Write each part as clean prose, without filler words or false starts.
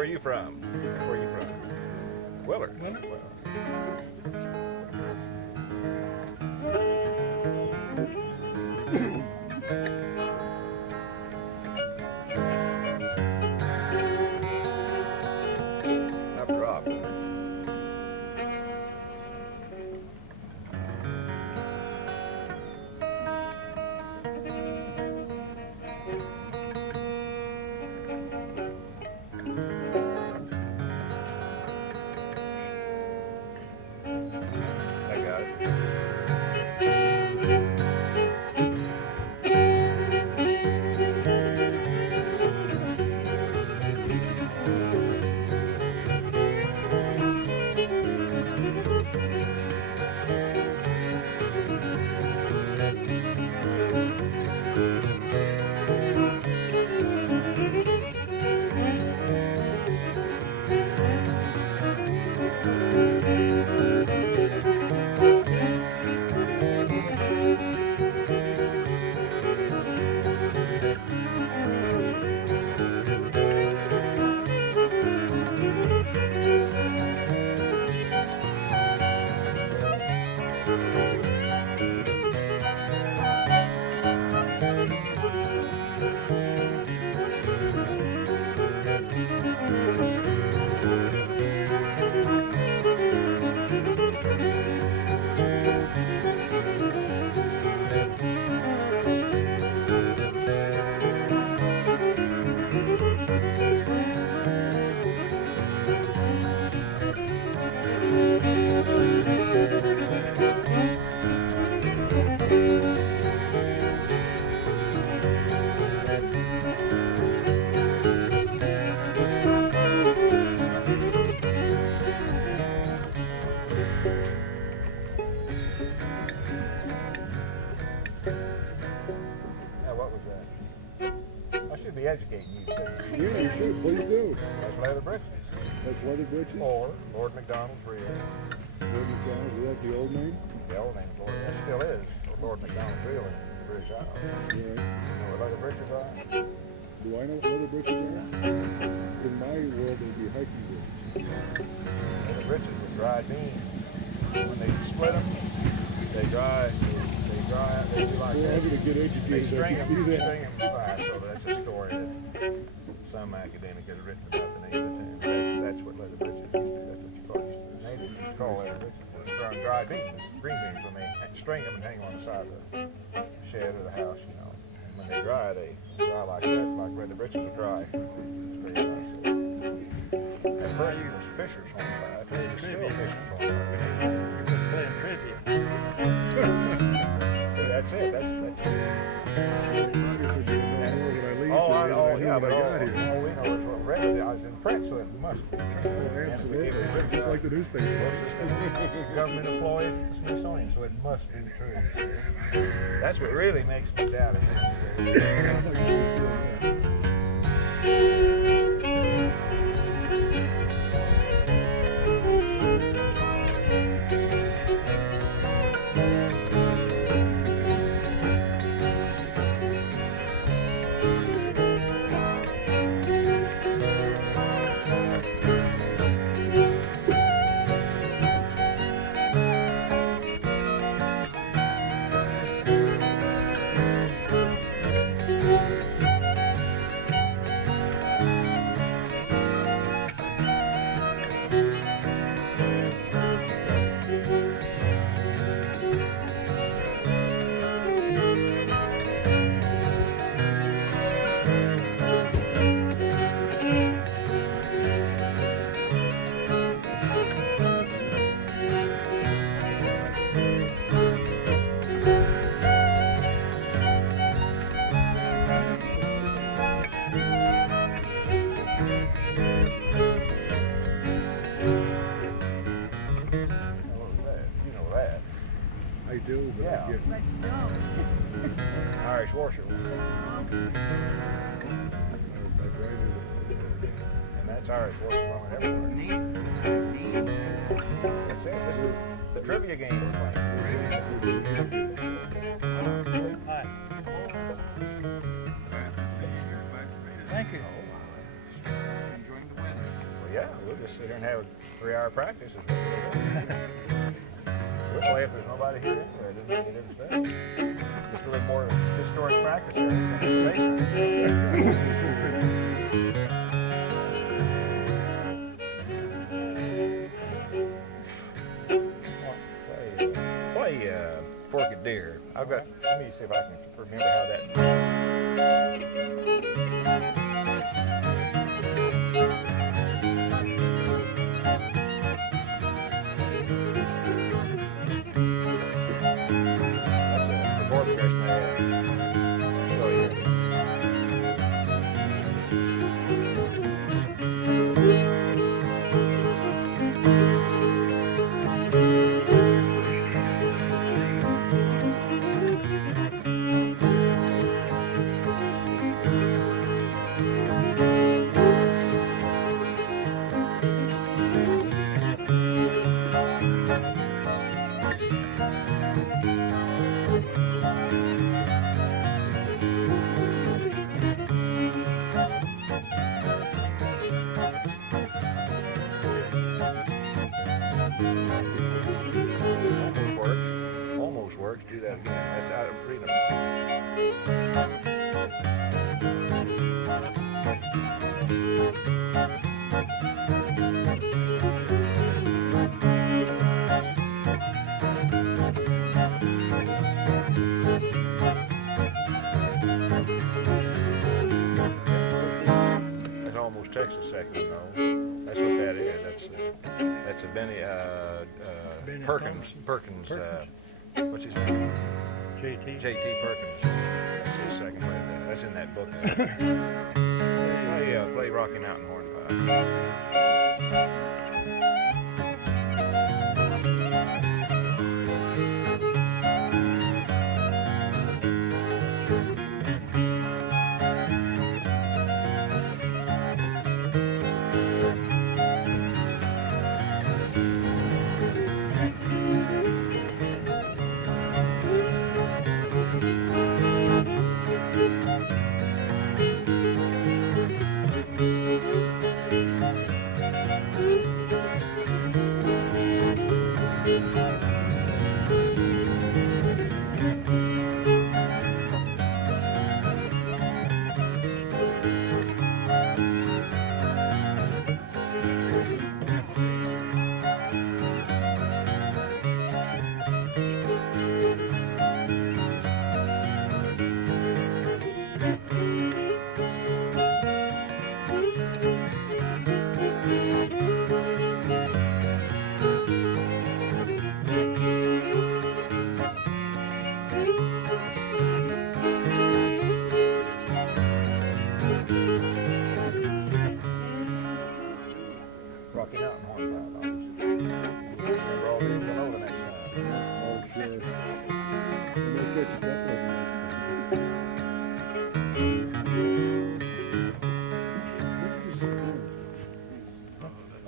Where are you from? Where are you from? Willard. Willard. Well. Educating you. Yeah, sure. Please do. That's Leather Britches. That's Leather Britches? Or Lord McDonald's Rib. Lord McDonald's, is that the old name? The old name is Lord. That still is Lord McDonald's Rib in the British Isles. Yeah. You know what Leather Britches are? Do I know what Leather Britches are? In my world, they'd be hiking boots. Leather Britches with dried beans. When they split them, they dry. They do like well, that. I'm going to get educated. They I can see that. string them fast, so that's a story that some academic has written about the name of it. And that's what Leather Britches used to. That's what you call it. The natives used to call Leather Britches. Dried beans, green beans, when they string them and hang them on the side of the shed or the house, you know. And when they dry like that, like Leather Britches will dry. It's very nice. And Bernie was Fisher's Hornpipe. It's still Fisher's Hornpipe. You're just playing trivia. That's it. That's it. Yeah, but all we know is what read it. I was in print, so it must be true. Oh, absolutely. Just like the newspaper. Government employee, Smithsonian, so it must be true. That's what really makes me doubt it. Irish Washerwoman. And that's Irish Washerwoman everywhere. That's it. This is the trivia game we're playing. Hi. Thank you. Enjoying the weather. we'll just sit here and have a 3-hour practice. We'll play if there's nobody here anyway. It doesn't make any difference. Just a little more historic practice there in this basement. Play Forked Deer. I've got. Let me see if I can remember how that. Almost works. Do that again. That's out of freedom. That's almost Texas second, though. That's what that is. That's a Benny Perkins. What's his name? J.T. Perkins. That's his second right there. That's in that book. Play Rocky Mountain Hornpipe.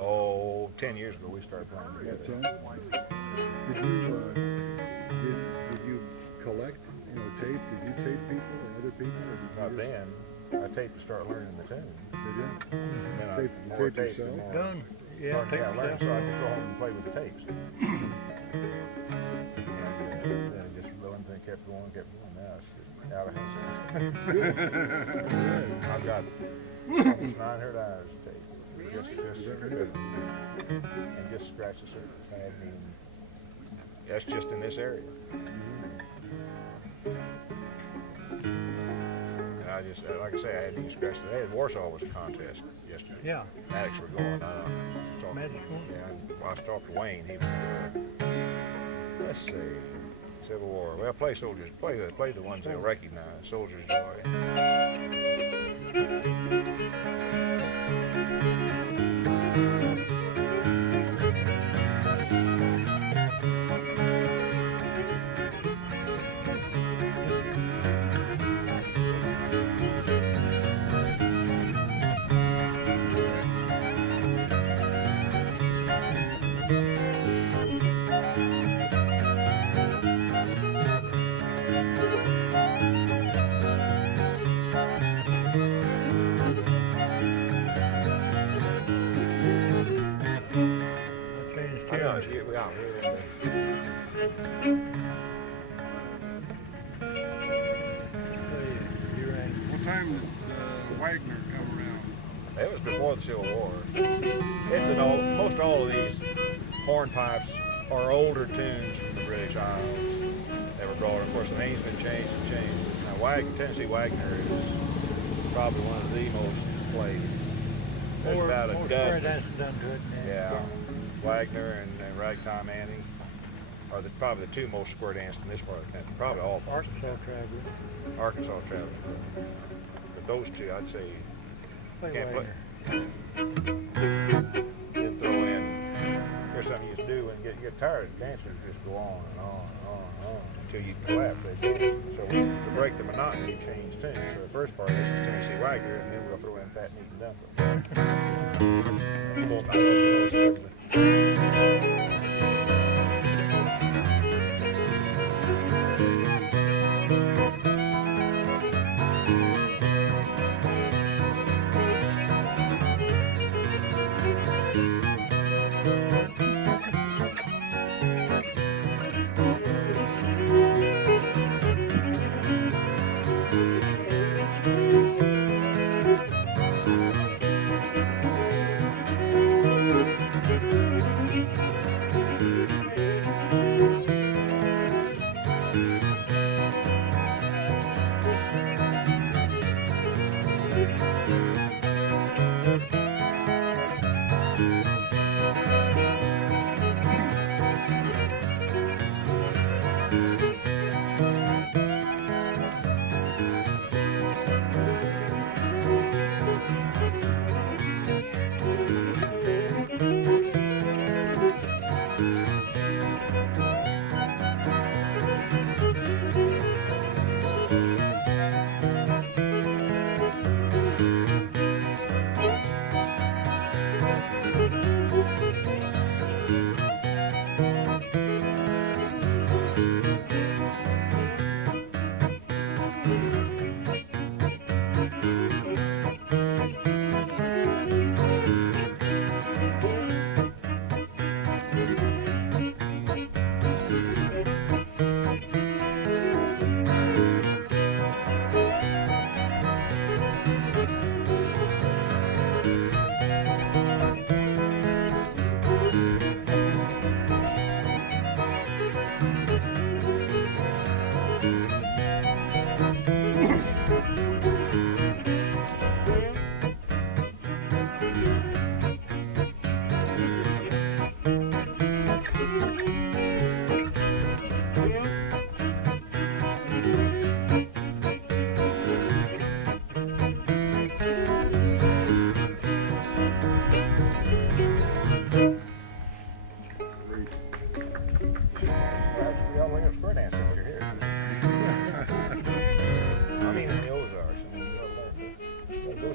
Oh, 10 years ago we started playing together. Did you collect, tape? Did you tape people or other people? Or Not then. I taped to start learning the tune. Did you? And then Tape tapes yourself? and more. Done. Yeah, Learned, take I learned yourself. so I could go home and play with the tapes. And then just everything kept going. Now it's just out of hand. I've got almost 900 hours of tape. And just scratch the surface. I hadn't even, that's just in this area. And I just, like I say, I hadn't even scratched it. Hey, Warsaw was a contest yesterday. Yeah. Maddox were going. Magic one. Yeah, I talked to Wayne. He was let's see. Civil War. Well, play Soldiers. Play the ones they'll recognize. Soldier's Joy. what time did Wagoner come around? It was before the Civil War. It's an old, most all of these hornpipes are older tunes from the British Isles. They were brought, of course, the name's been changed and changed. Now, Tennessee Wagoner is probably one of the most played. There's about a more dozen. square dancing done to it. Yeah, Wagoner and Ragtime Annie are probably the two most square danced in this part of the country. Probably all parts. Arkansas Traveler. But those two, I'd say, can't play. Then throw in, here's something you just do and get tired of dancers, just go on and on and on and on until you collapse. So to break the monotony, you change tunes. So the first part, this is Tennessee Wagoner, and then we'll throw in Fat Meat and Dumplings. You won't know.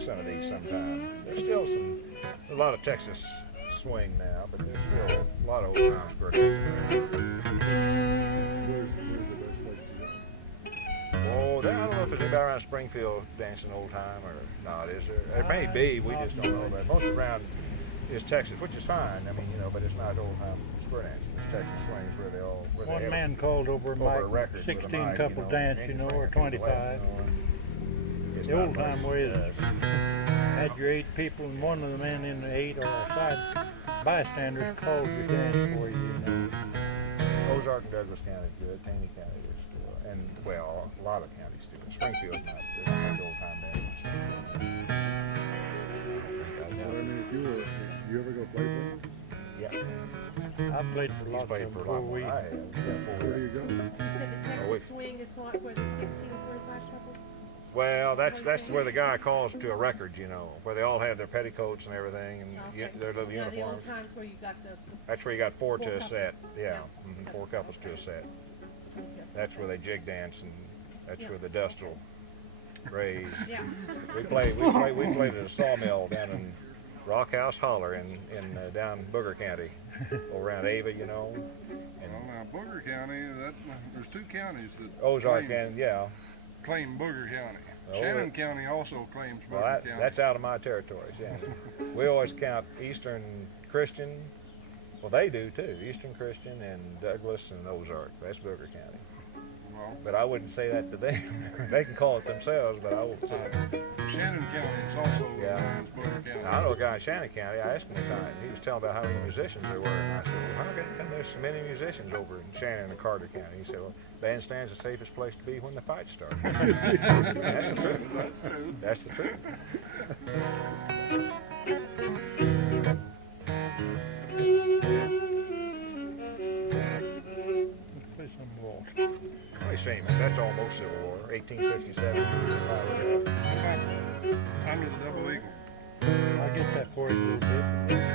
Some of these sometimes. There's still a lot of Texas swing now, but there's still a lot of old time square dancing. Where's the best place to go? Oh, I don't know if there's anybody around Springfield dancing old time or not, is there? There may be, we just don't know. But most around is Texas, which is fine. I mean, you know, but it's not old time square dancing. It's Texas swings where they all. One man called over Mike 16 couple dance, you know, or 25. The old time way is had your 8 people and one of the men in the 8 or side bystanders called your dance for you, you know. Ozarks and Douglas County is good. Taney County is still, and well, a lot of counties still. Springfield's not good. It's old time dance. Well, I mean, if you ever go play for them? Yeah. I played for lots of them before we. I have. Yeah, Where do you go? You said the Texas swing is not where the 16 or 45 couples? Well, that's where the guy calls to a record, you know, where they all have their petticoats and everything, and their little Yeah, the old uniforms. times where you got the That's where you got 4 to a couples. set. Yeah, Yeah. 4 couples to a set. That's where they jig dance, and that's Yeah. where the dust will raise. Yeah. We played at a sawmill down in Rock House Holler in down Booger County, over around Ava, you know. And Well, now Booger County, there's 2 counties that Ozark and claim Booger County. Oh, Shannon County also claims Booger well, County. that's out of my territories. Yeah, we always count Eastern Christian. Well, they do too. Eastern Christian and Douglas and Ozark. That's Booger County. But I wouldn't say that to them. They can call it themselves, but I won't say it. Shannon County is also Boyer County. I know a guy in Shannon County. I asked him one time. He was telling about how many musicians there were, and I said, "Well, how come there's so many musicians over in Shannon and Carter County?" He said, "Well, bandstand's the safest place to be when the fight starts." That's the truth. That's the truth. Let's play some waltz. Only Seaman. That's almost Civil War. 1857. Under the double eagle. I'll get that for you a little bit.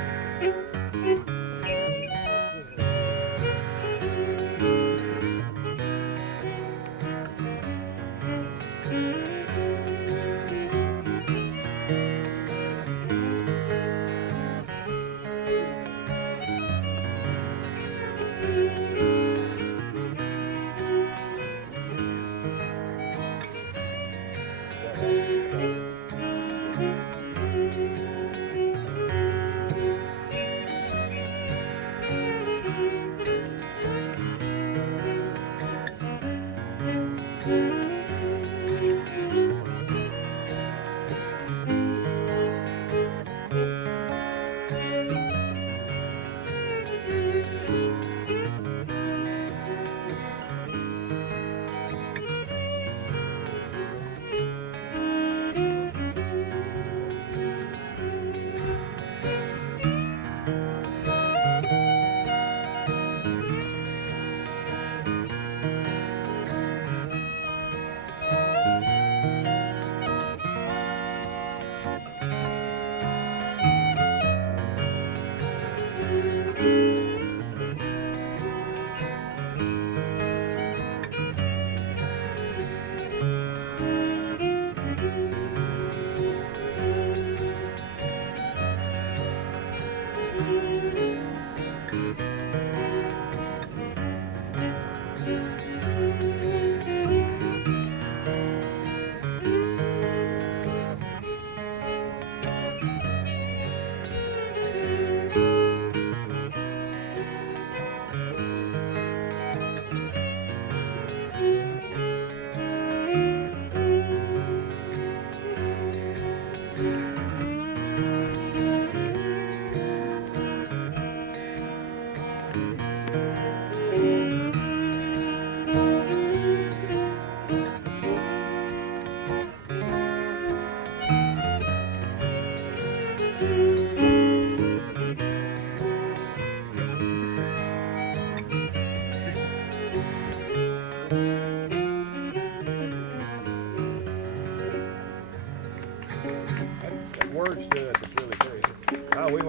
Words to it, it's really crazy. Oh, we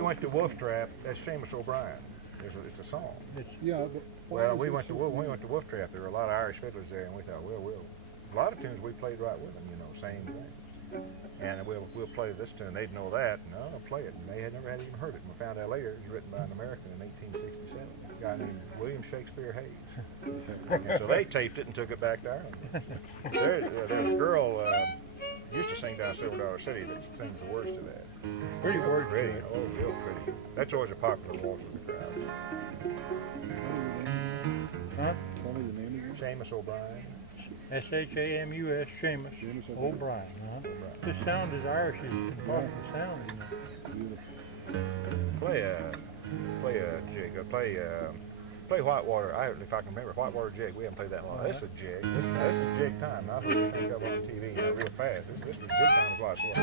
went to Wolf Trap. That's Seamus O'Brien. It's a song. Yeah, but Well, we went to Wolf Trap. There were a lot of Irish fiddlers there, and we thought, well, a lot of tunes we played right with them, same thing. And we'll play this tune. They'd know that, and I'll play it. And they had never had even heard it. And we found out later it was written by an American in 1867, a guy named William Shakespeare Hayes. And so they taped it and took it back to Ireland. There's a girl used to sing down Silver Dollar City that sings the words to that. Pretty word to Pretty, it. oh, real pretty. That's always a popular waltz with the crowd. Huh? tell me the name again. Seamus O'Brien. S-H-A-M-U-S, Seamus Seamus O'Brien. This sound is Irish is part of the sound. Beautiful. Play a jig. Play Whitewater. If I can remember, Whitewater jig. We haven't played that in a while. This is a jig. This is jig time. Not what you think of on TV, real fast. This is jig time is a lot slower.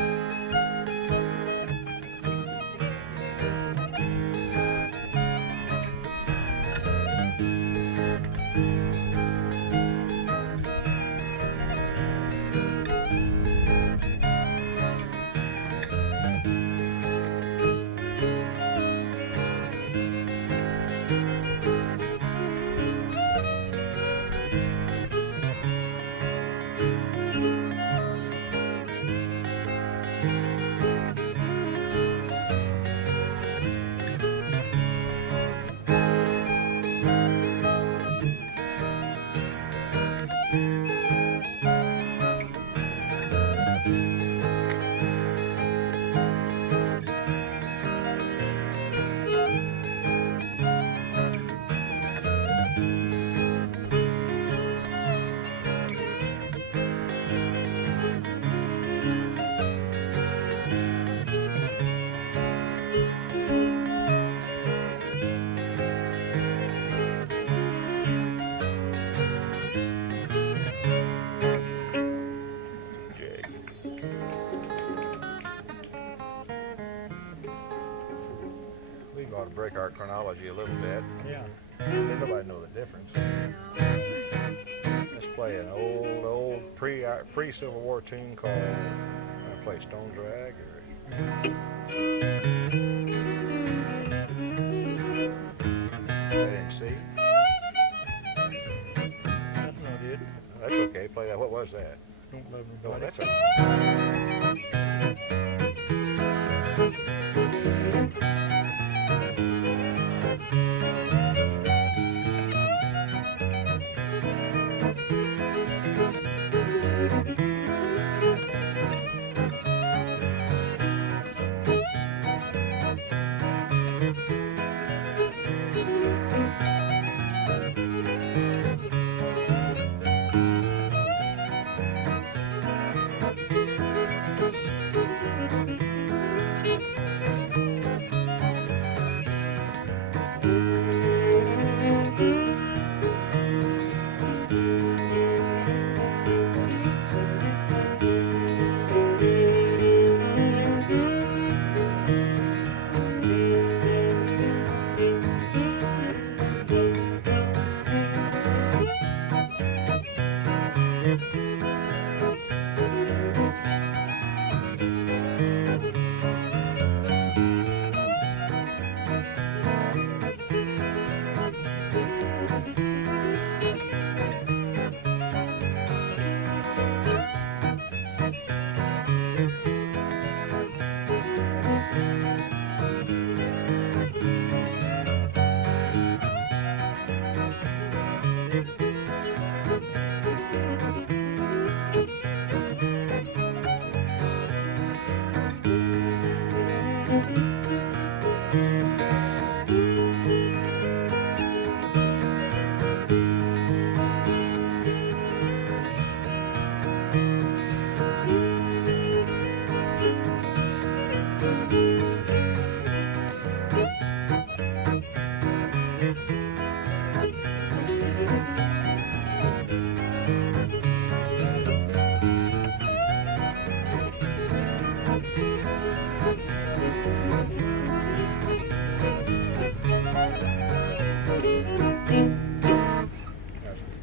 break our chronology a little bit. Yeah. Nobody know the difference. Let's play an old pre-Civil War tune called, I play Stone Drag or I didn't see. That's not it. That's okay. Play that. What was that? Don't love me. No, Buddy. that's a.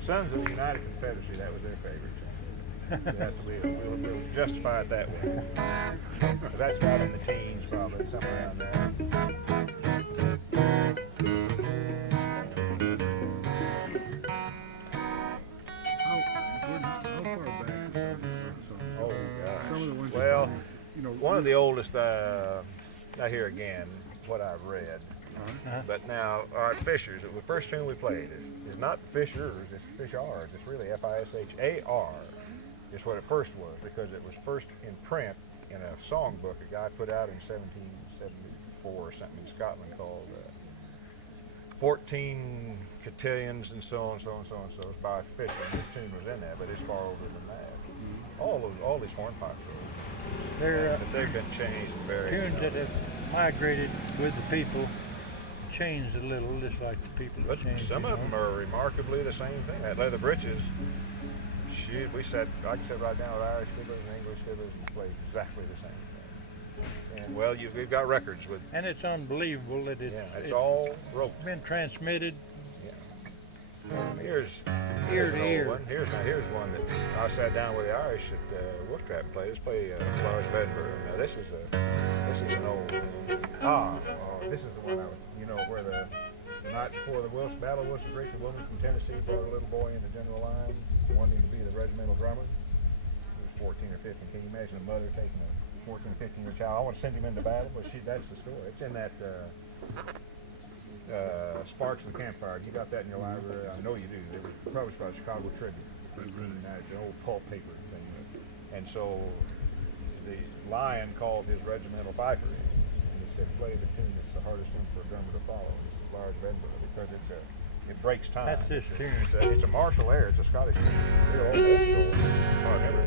Sons of the United Confederacy, that was their favorite. We'll justify it that way. So that's about in the teens, probably, somewhere around there. How far back is some of the Oh, Some of the ones gosh. Well, you know, one of the oldest, now here again, what I've read. But now, Art Fisher's, the first tune we played is not Fisher's, it's Fisher's. It's really F-I-S-H-A-R, is what it first was, because it was first in print in a songbook a guy put out in 1774 or something in Scotland called 14 Cotillions and so on, so on, so on. So it's by Fisher. This tune was in there, but it's far older than that. All these hornpipes They're they've been changed and varied. tunes that have migrated with the people, changed a little, just like the people But have changed. some you of know. them are remarkably the same thing. That leather Britches, I could sit right down with Irish fiddlers and English fiddlers and play exactly the same thing. And well, we've got records with, And it's unbelievable that it's all rope. been transmitted Here's ear an to old ear. one. Here's one that I sat down with the Irish at Wolf Trap and played. Let's play Flowers of Edinburgh. Now this is an old. This is the one where the night before the Wilson battle, Wilson Creek, the woman from Tennessee brought a little boy into general line, wanting to be the regimental drummer. He was 14 or 15. Can you imagine a mother taking a 14 or 15-year child? I want to send him into battle. Well, that's the story. It's in that. Sparks of the Campfire. You got that in your library? I know you do. It was published by the Chicago Tribune. It's an old pulp paper thing. And so the Lion called his regimental fifer in, and he said, play the tune that's the hardest one for a drummer to follow. This is Flowers of Edinburgh, because it breaks time. That's this tune. It's a martial air. It's a Scottish tune. Real old. This is old. Oh, never.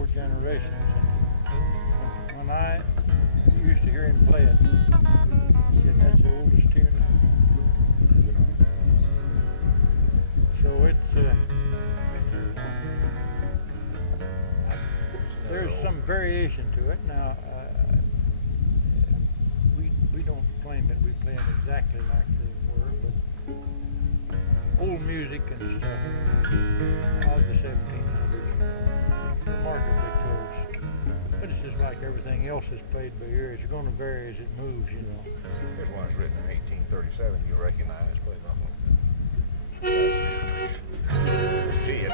4 generations. When I used to hear him play it, he said, that's the oldest tune. So it's, there's some variation to it. Now, we don't claim that we play them exactly like they were, but old music and stuff of the 1700s, remarkably close. But it's just like everything else is played by ear. It's going to vary as it moves, you know. Here's one that's written in 1837. You'll recognize. Plays off of G in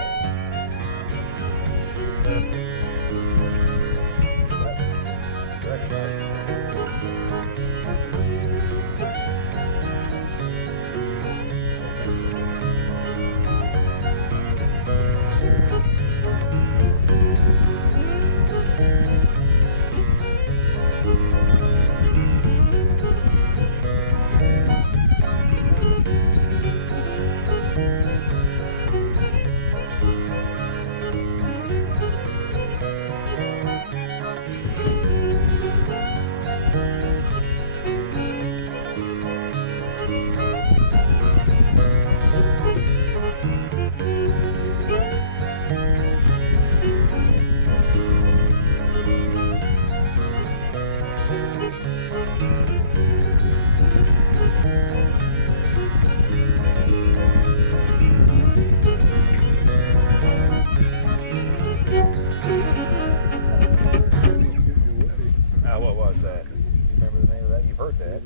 what was that? You remember the name of that? You've heard that.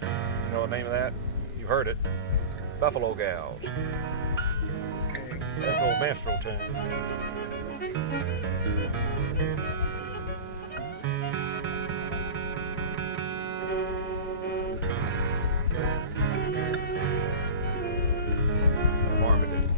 You know the name of that? You heard it. Buffalo Gals. That's old minstrel tune. Marmaduke.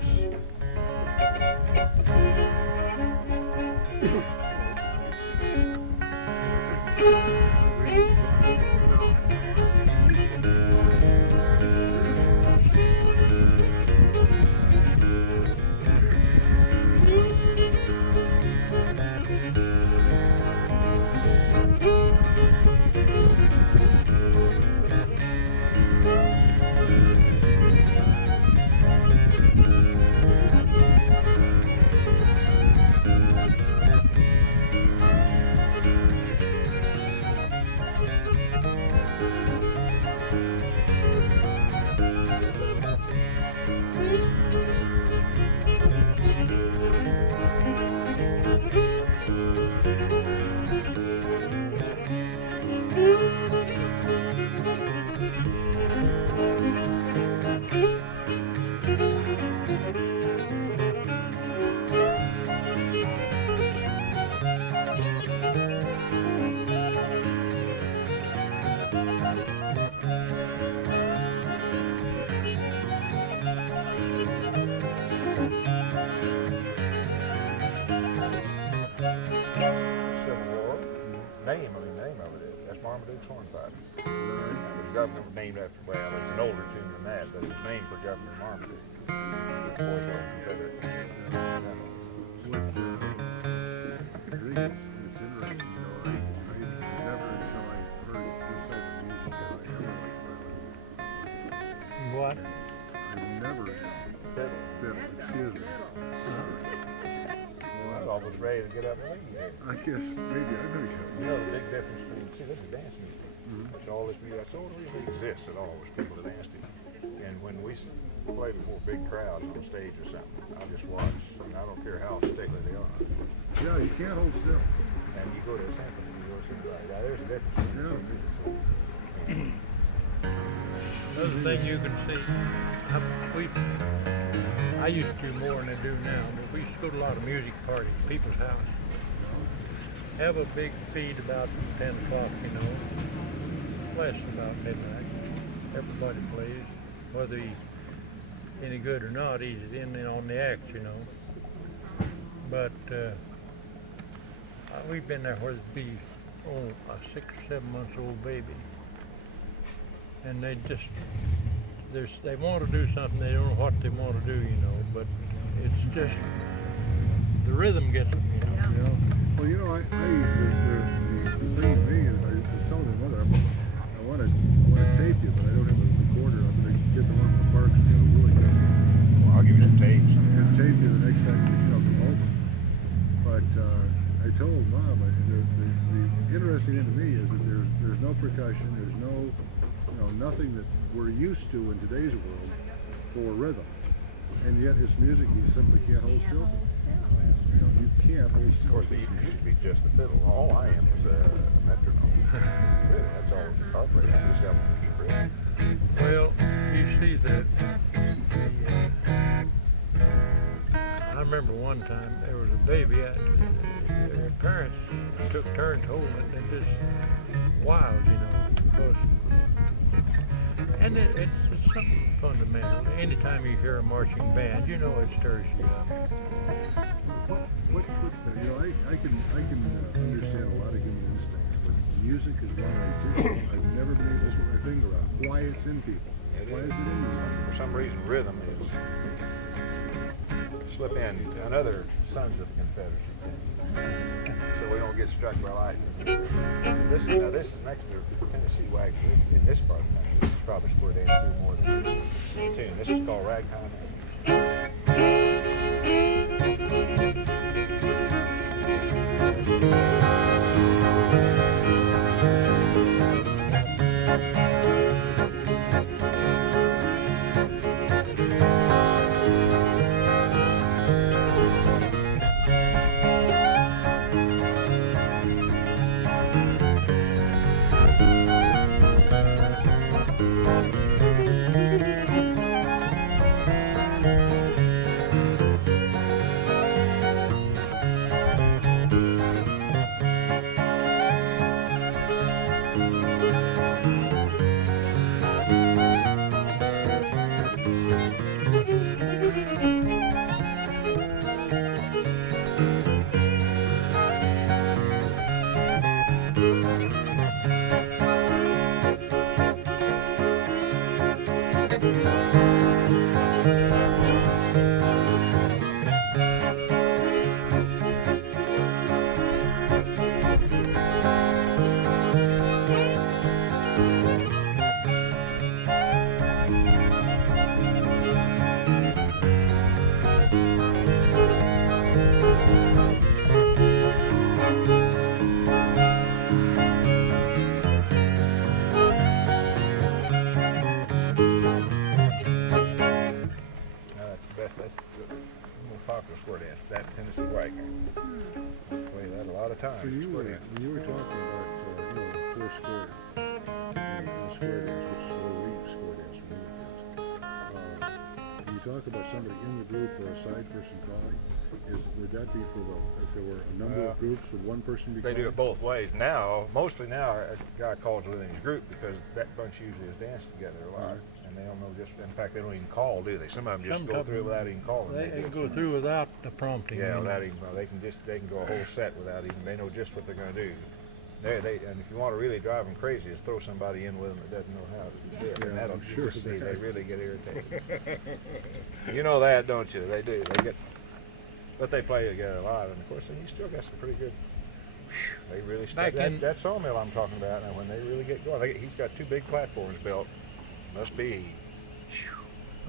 Marmaduke's Hornpipe. The governor was named after, well, it's an older tune than that, but it's named for Governor Marmaduke. The boys were Confederate. It's interesting, you know, I never until I heard this type of music that I ever like What? I never fiddle. Excuse me. I was almost ready to get up and leave. I guess maybe I know you. You know the big difference between, see, this is dance music. That's all this music, that's all it really exists at all, is people that dance to. And when we play before big crowds on stage or something, I just watch, and I don't care how stickler they are. Yeah, you can't hold still. And you go to a sample and you go to right. Now there's a difference. Yeah. Another thing you can see, I used to more than I do now, but we used to go to a lot of music parties, people's house. Have a big feed about 10 o'clock, you know, less about midnight. Everybody plays, whether he's any good or not, he's in and on the act, you know. But we've been there where there'd be, a 6 or 7 months old baby. And they just, they want to do something, they don't know what they want to do, you know, but it's just the rhythm gets them, you know. Yeah. Well, you know, the thing to me is, I was telling my mother, I want to tape you, but I don't have a recorder. I'm going to get the one from the parks together really good. Well, I'll give you some tapes. And tape you the next time you come home. But I told Mom, the interesting thing to me is that there's no percussion, there's no, nothing that we're used to in today's world for rhythm. And yet it's music you simply can't hold still. You can't hold still. Of course, it used to be just the fiddle. All I am was a metronome. Really, that's all it's incorporated. I just got one key rhythm. Well, you see that. I remember one time there was a baby. Their parents took turns holding it, and it just wild, because. And it's something fundamental. Anytime you hear a marching band, it stirs you up. What's that? I can understand a lot of human instincts, but music is one I've never been able to put my finger on. Why it's in people? Why is it in music? For some reason, rhythm is slip in another Sons of the Confederacy, so we don't get struck by lightning. This is next to Tennessee Wagoner. In this part of the country, this is probably square dance more than tune. This is called ragtime. So you were talking about four square dance, which is where we square dance when we were kids. You talk about somebody in the group or a side person calling. Would that be for if there were a number of groups, would one person be calling? They do it both ways. Mostly now, a guy calls within his group because that bunch usually has danced together a lot. And they don't know in fact, they don't even call, do they? Some of them just go through without even calling. They go through without the prompting. Yeah, without even, they can go a whole set without even, they know just what they're going to do. And if you want to really drive them crazy, is throw somebody in with them that doesn't know how to do it. And that'll just see, they really get irritated. You know that, don't you? They do. But they play together a lot, and of course, you still got some pretty good. They really stuck. That sawmill I'm talking about, now when they really get going, he's got 2 big platforms built. Must be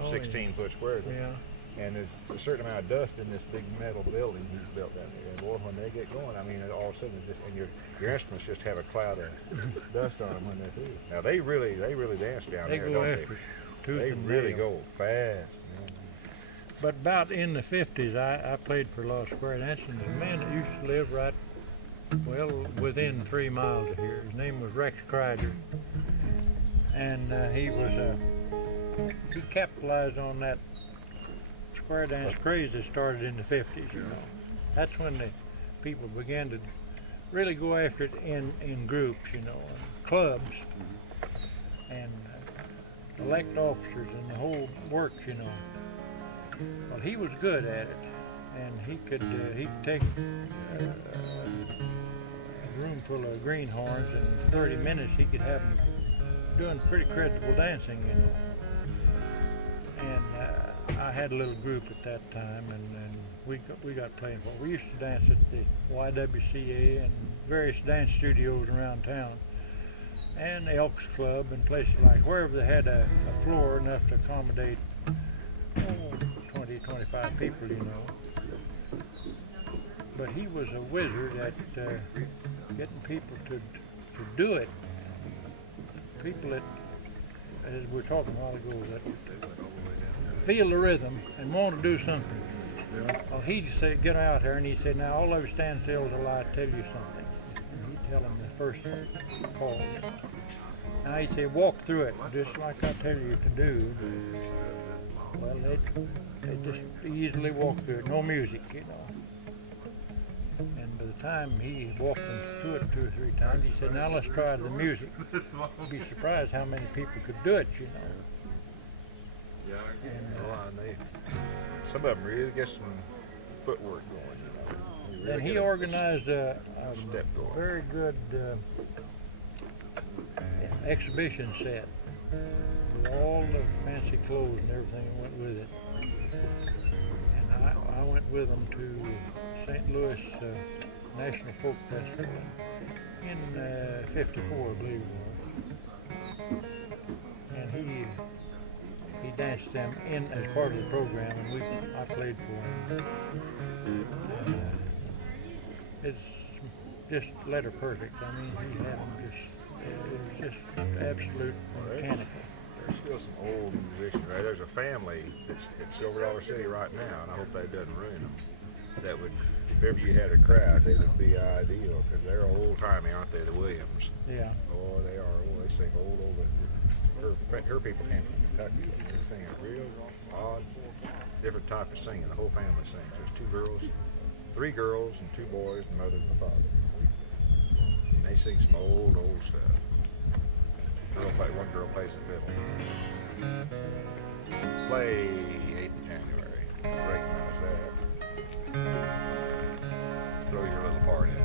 16-foot squares. Yeah. And there's a certain amount of dust in this big metal building he's built down there. And boy, when they get going, all of a sudden, your instruments just have a cloud of dust on them when they're through. Now they really dance down there, don't they? They really go fast. But about in the 50s, I played for Law Square Dance, and there's a man that used to live right, within 3 miles of here. His name was Rex Kreider. And he capitalized on that square dance craze that started in the 50s, That's when the people began to really go after it in groups, and clubs, and elect officers and the whole works, Well, he was good at it, and he'd take a room full of greenhorns, and in 30 minutes he could have them doing pretty creditable dancing, And I I had a little group at that time, and we got playing for. We used to dance at the YWCA and various dance studios around town, and the Elks Club and places like wherever they had a floor enough to accommodate 20, 25 people, you know. But he was a wizard at getting people to do it. People that, as we were talking a while ago, that feel the rhythm and want to do something. Yeah. Well, he'd say, get out there, and he said, now all of you stand still till I tell you something. And he'd tell them the first call. Now he'd say, walk through it, just like I tell you to do. Well, they just easily walk through it, no music, you know. And by the time he walked them through it 2 or 3 times, he said, now let's try the music. You'd be surprised how many people could do it, you know. And, some of them really get some footwork going, you know. and he organized a very good exhibition set with all the fancy clothes and everything that went with it. And I went with him to St. Louis National Folk Festival in '54, I believe it was. And he danced them in as part of the program, and I played for him. It's just letter perfect. I mean, he had them it was just absolute mechanical. There's still some old musicians, right? There's a family that's at Silver Dollar City right now, and I hope that doesn't ruin them. That would, if ever you had a crowd, they would be ideal, because they're old-timey, aren't they, the Williams? Yeah. Boy, they are. Oh, they sing old. Her people came from Kentucky. They sing a real odd, different type of singing. The whole family sings. There's 3 girls and 2 boys, the mother and the father. And they sing some old stuff. One girl plays the fiddle. Play 8th of January. Recognize that. Throw your little part in.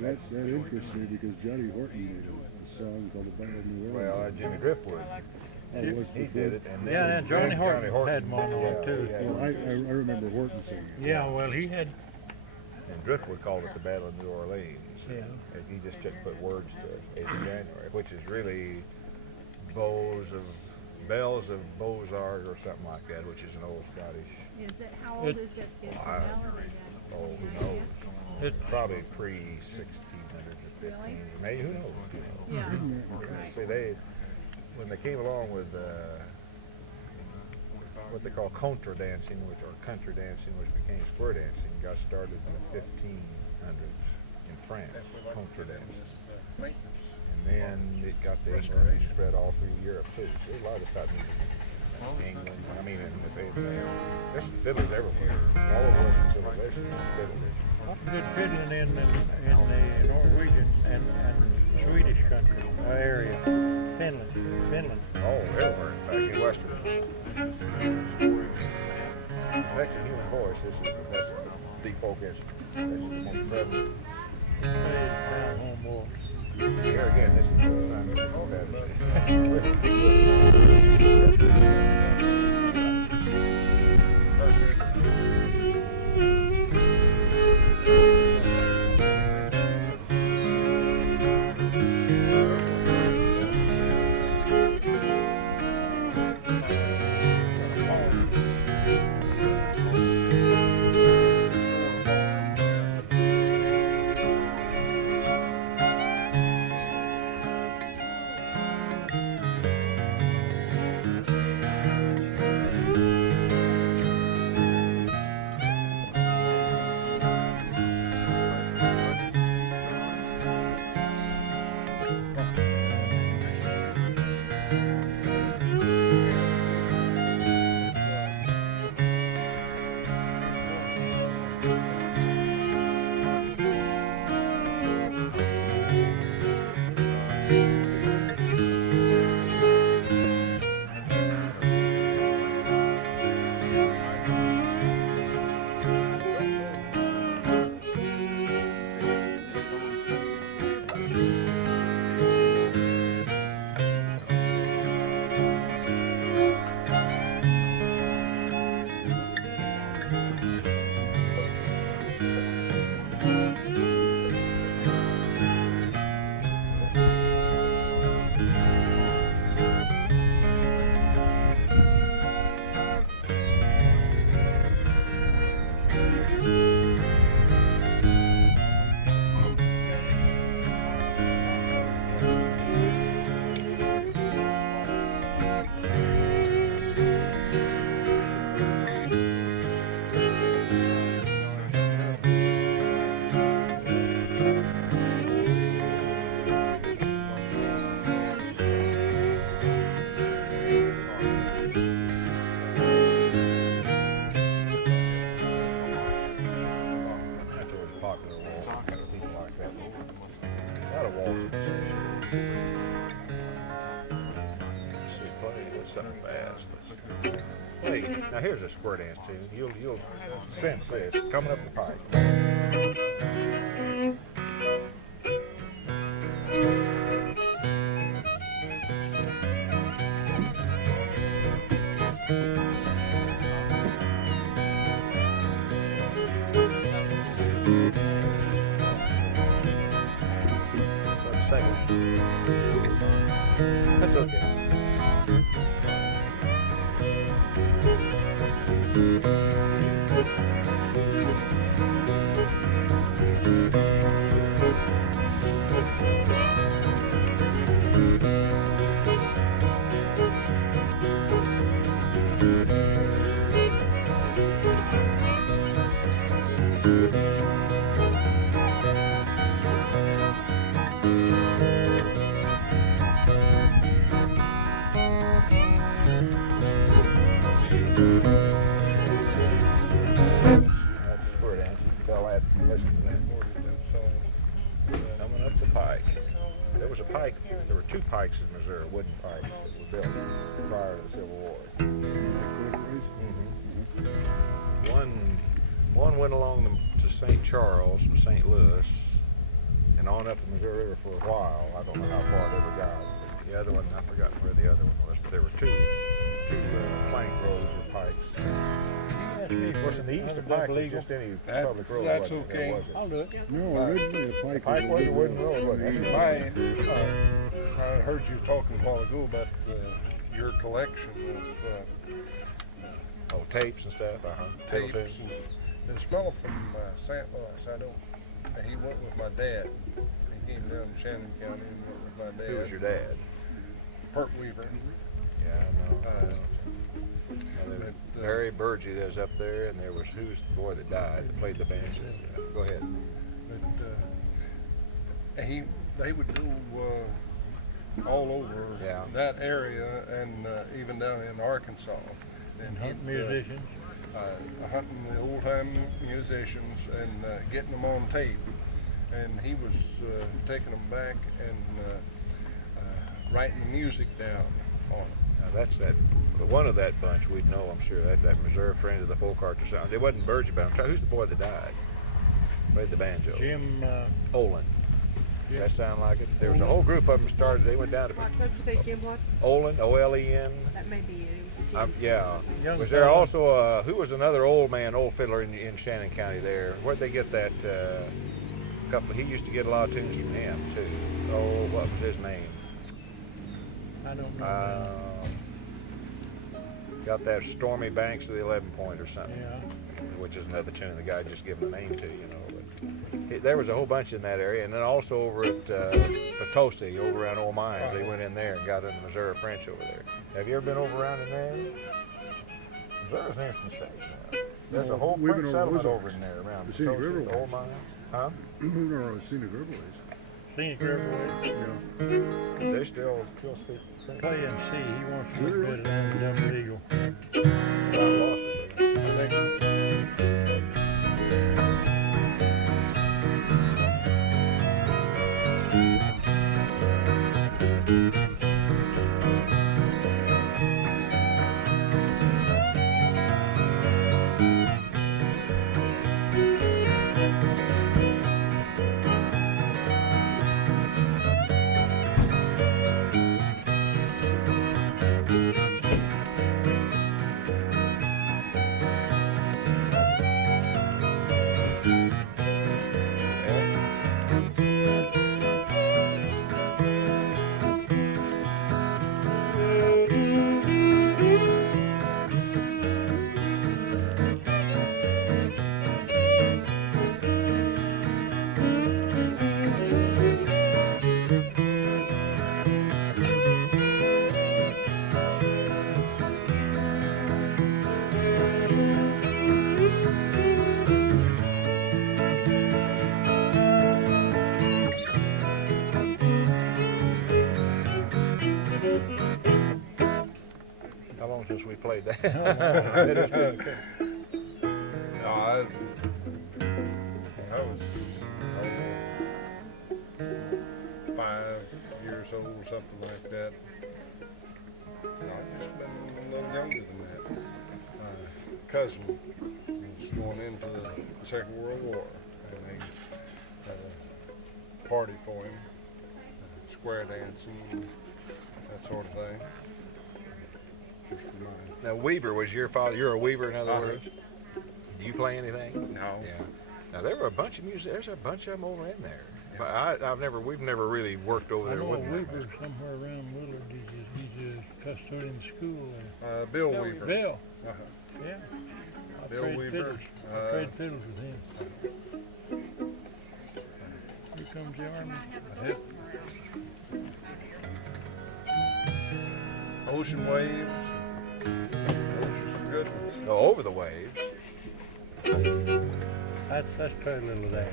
That interests me because Johnny Horton did a song called The Battle of New Orleans. Well, Jimmy Driftwood. He did it. And then Johnny Horton had one on too. Well, I remember Horton singing it. Yeah, well, he had. And Driftwood called it the Battle of New Orleans. Yeah. And he just put words to 8th of January, which is really bells of Ozarks or something like that, which is an old Scottish. Is it, how old is it? Is the melody then? Oh, who knows? It's probably pre-1600s or 1500s, Really? maybe, who knows? Yeah. Right. See, when they came along with what they call contra dancing, or country dancing, which became square dancing, got started in the 1500s in France, contra dancing. And then it got to England and spread all through Europe too. So there's a lot of type music in England. I mean, there's fiddlers everywhere. All over Western civilization, there's fiddlers. Did fiddling in the Norwegian and Swedish country area, Finland. Oh, everywhere. In fact, in Western. Next to human voice, that's the default instrument. That's the most prevalent. Down home voice. Here again, this is the Now here's a square dance tune. You'll sense this coming up the pipe. That's okay. Coming up the pike. There was a pike. There were two pikes in Missouri, wooden pikes that were built prior to the Civil War. One went along to St. Charles from St. Louis and on up the Missouri River for a while. I don't know how far it ever got. But the other one, I forgot where the other one was, but there were two plank roads or pikes. Of course, in the east, the pike was just any public road. That's okay. I'll do it. No, originally a The pike was a wooden road, wasn't it? I heard you talking a while ago about your collection of Tapes and stuff. tapes. And this fellow from St. Louis, he went with my dad. He came down to Shannon County and went with my dad. Who was your dad? Bert Weaver. Yeah, I know. Harry Burgee was up there, and there was who's the boy that died that played the banjo. Go ahead. But they would go all over that area and even down in Arkansas and Hunt musicians. hunting the old-time musicians and getting them on tape. And he was taking them back and writing the music down on it. Now that's one of that bunch we'd know, I'm sure. That Missouri friend of the folk art sound. It wasn't Burgess, but I'm trying. Who's the boy that died? Played the banjo. Jim Olin. Does that sound like it? There was a whole group of them started. They went down to What did you say, Jim what? Olin, O-L-E-N. That may be it. Yeah. Young Was there fella. also who was another old fiddler in Shannon County there? Where'd they get that couple? He used to get a lot of tunes from him too. Oh, what was his name? I don't know. Got that Stormy Banks of the 11 Point or something. Yeah. Which is another tune the guy just giving the name to, you know. But there was a whole bunch in that area, and then also over at Potosi, over around Old Mines, they went in there and got in the Missouri French over there. Have you ever been over around in there? Missouri's an interesting state now. There's a whole We've French been settlement over over in there around the Scenic Potosi, Riverways. Old Mines. Huh? We've been around the Scenic Riverways. Scenic Riverway. Yeah. They still speak French. Play and see. He wants to get better than the Double Eagle. I lost it there. I think Since we played that. No, I was 5 years old or something like that. No, I've just been a little younger than that. My cousin was going into the Second World War, and they had a party for him, square dancing, that sort of thing. Now, Weaver was your father. You're a Weaver, in other words. Do you play anything? No. Yeah. Now there were a bunch of music. There's a bunch of them over in there. But we've never really worked over I there know with a them. Weaver somewhere around Willard. He's a custodian in school. Bill Weaver. Bill. Uh-huh. Yeah. I Bill trade Weaver. fiddles. I trade fiddles with him. Here comes the army. Ocean Waves. Those are some good ones. No, Over the Waves. Let's try a little of that.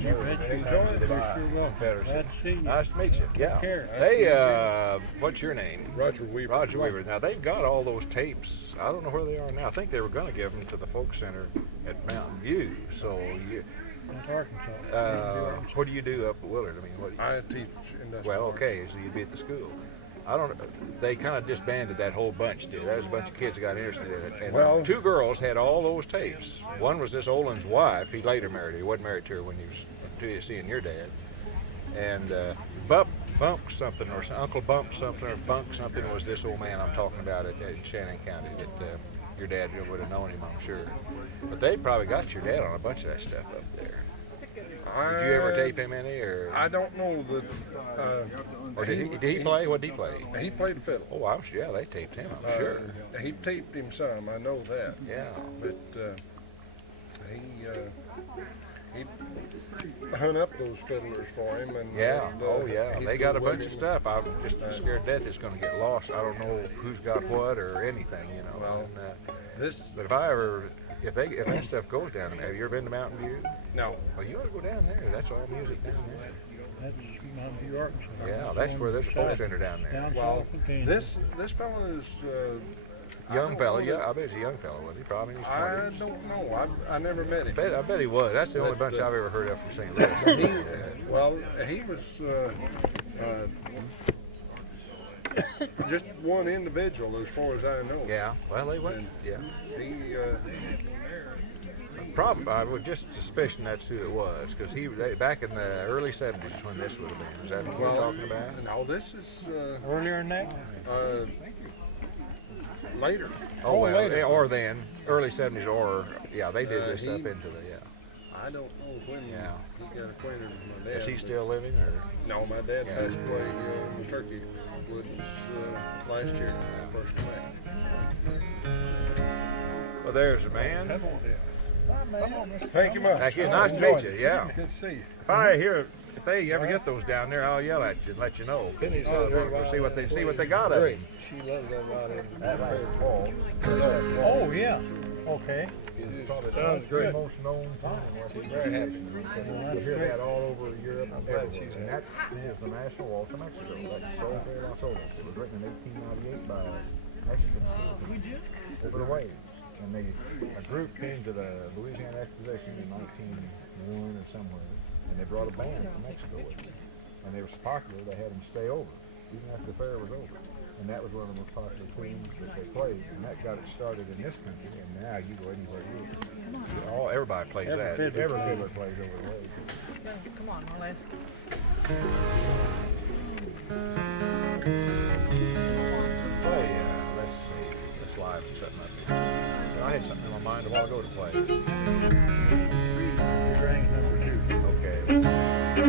You bet you Enjoy it. You're welcome. Confederacy. Glad to see you. Nice to meet you. Yeah. care. They, what's your name? Roger Weaver. Roger Weaver. Now they've got all those tapes. I don't know where they are now. I think they were going to give them to the folk center at Mountain View. So you, That's Arkansas. what do you do up at Willard? I mean, what? I teach industrial Well, arts. okay, so you'd be at the school. I don't. They kind of disbanded that whole bunch. Did there was a bunch of kids that got interested in it, and Well- two girls had all those tapes. One was this Olin's wife. He later married her. He wasn't married to her when he was seeing your dad. And Bump something, or Uncle Bump something, or Bunk something was this old man I'm talking about at Shannon County that your dad would have known him, I'm sure. But they probably got your dad on a bunch of that stuff up there. Did you ever tape him any, or? I don't know that. Or did he play? What did he play? He played fiddle. Oh, I'm sure. Yeah, they taped him. I'm sure. He taped him some. I know that. Yeah. But he hung up those fiddlers for him, and Yeah. and, Oh, yeah. he'd They go got a with bunch of him. stuff. I'm just scared to death it's going to get lost. I don't know who's got what or anything, you know. Well, And, This but if that stuff goes down there, have you ever been to Mountain View? no. Well, you ought to go down there. That's all music down there. That's Mountain View, Arkansas. Yeah, that's where there's a folk center down there. Down Well, south of Kansas. this fellow is Young I fella, don't know yeah, I bet he's a young fella, was he? Probably in his I 20s. don't know. I never met him. I bet he was. That's the only bunch I've ever heard of from St. Louis. Well, he was just one individual as far as I know. Yeah, well, they went. Yeah. He Probably, I would just suspicion that's who it was, because back in the early 70s is when this would have been. Is that what we're talking about? no, this is Earlier than that? later. Oh, well, later. or then, early 70s, or, yeah, they did this up he- into the, yeah. I don't know when Yeah. he got acquainted with my dad. Is he but- still living, or? No, my dad Yeah. passed away in Turkey Woods last year, 1st of May. Well, there's a man. Thank you much. Thank you. Nice to meet you, yeah. Good to see you. If they ever get those down there, I'll yell at you and let you know. Penny's see what they got of him. She loves that lot in That right, Paul. Oh, yeah. Okay. Sounds great. Most known time. We're very happy. You hear that all over Europe. I'm glad she's and that is the National Waltz of Mexico. That's so very Las Olas. It was written in 1898 by Mexicans over the waves. And a group came to the Louisiana Exposition in 1901 or somewhere, and they brought a band from Mexico with them. And they were so popular, they had them stay over, even after the fair was over. And that was one of the most popular tunes that they played, and that got it started in this country. And now you go anywhere you everybody plays that. Every fiddler plays over the waves. Come on, I'll ask you. Play, let's see, let's live something up here. I had something in my mind a while ago to play. Rank number 2.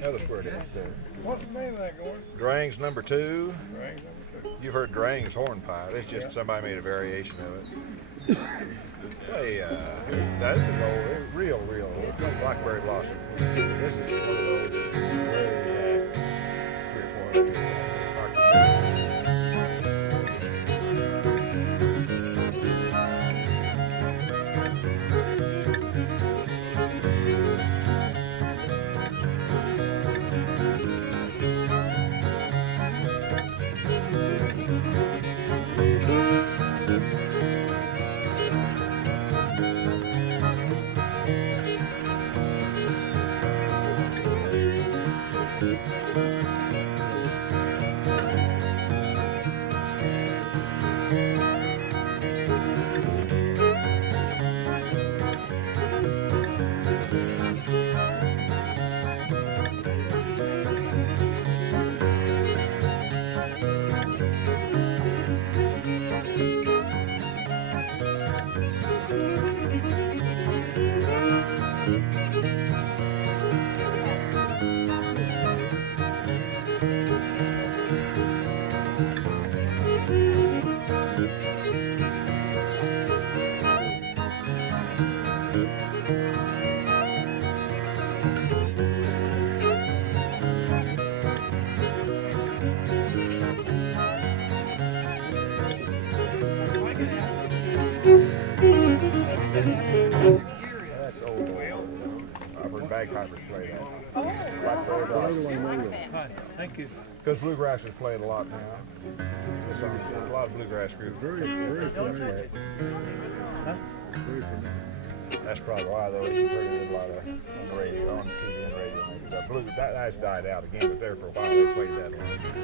Notice where it is. What's the name of that, Gordon? Drang's number 2. Rank number 2. You've heard Drang's hornpipe. It's just somebody made a variation of it. Hey, that's an old, real old. It's like Blackberry Blossom. This is one of those that's very 3 or 400 years old. rappers play that. Oh, Fiddle, I know that. Hi, thank you. Because bluegrass is played a lot now. There's a lot of bluegrass groups. Very familiar. Huh? Very familiar. That's probably why though it's played a lot of on the radio, on the TV and radio. Maybe the blues that has died out again, but there for a while they played that I noticed that.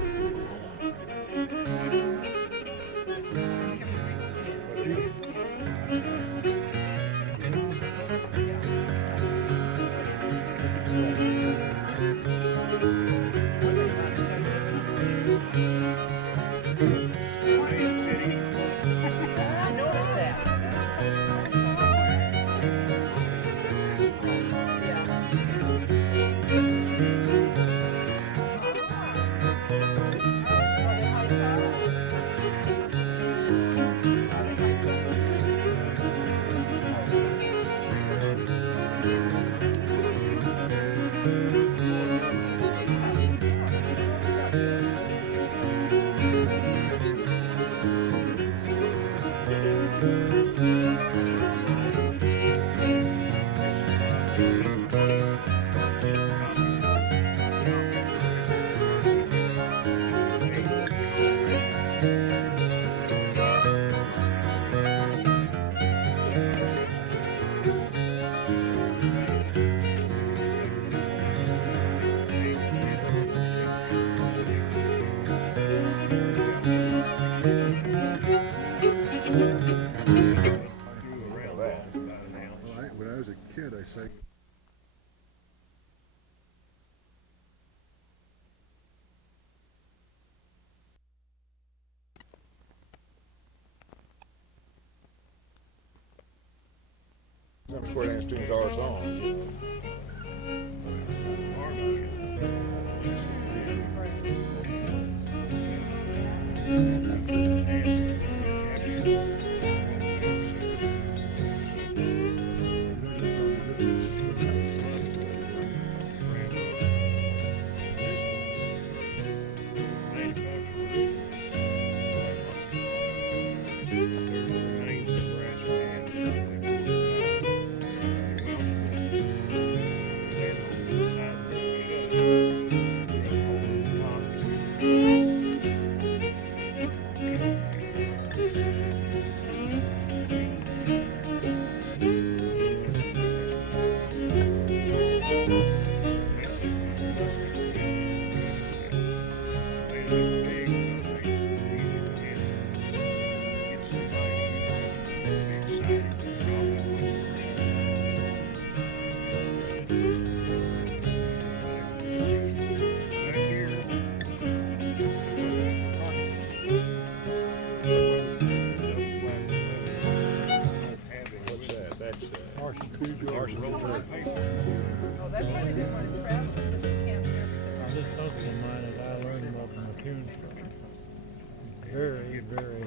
When I was a kid, I sang. Some square dance tunes are songs. Oh, that's why they didn't want to travel, so they can't hear everything. This uncle of mine that I learned about from a tune, very, very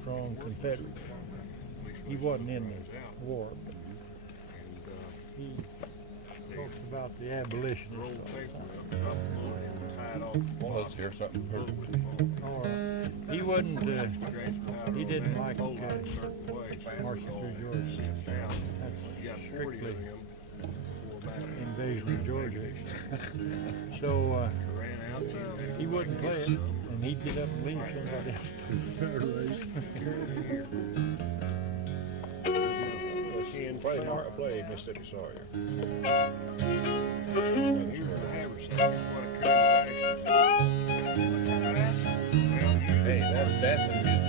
strong Confederate. He wasn't in the war, but he talks about the abolitionists. Let's hear something. He wasn't, he didn't like marching through Georgia. That's strictly invasion of Georgia. So he wouldn't play it, and he'd get up and leave somebody else. She played Mississippi Sawyer. Hey, that's dancing music.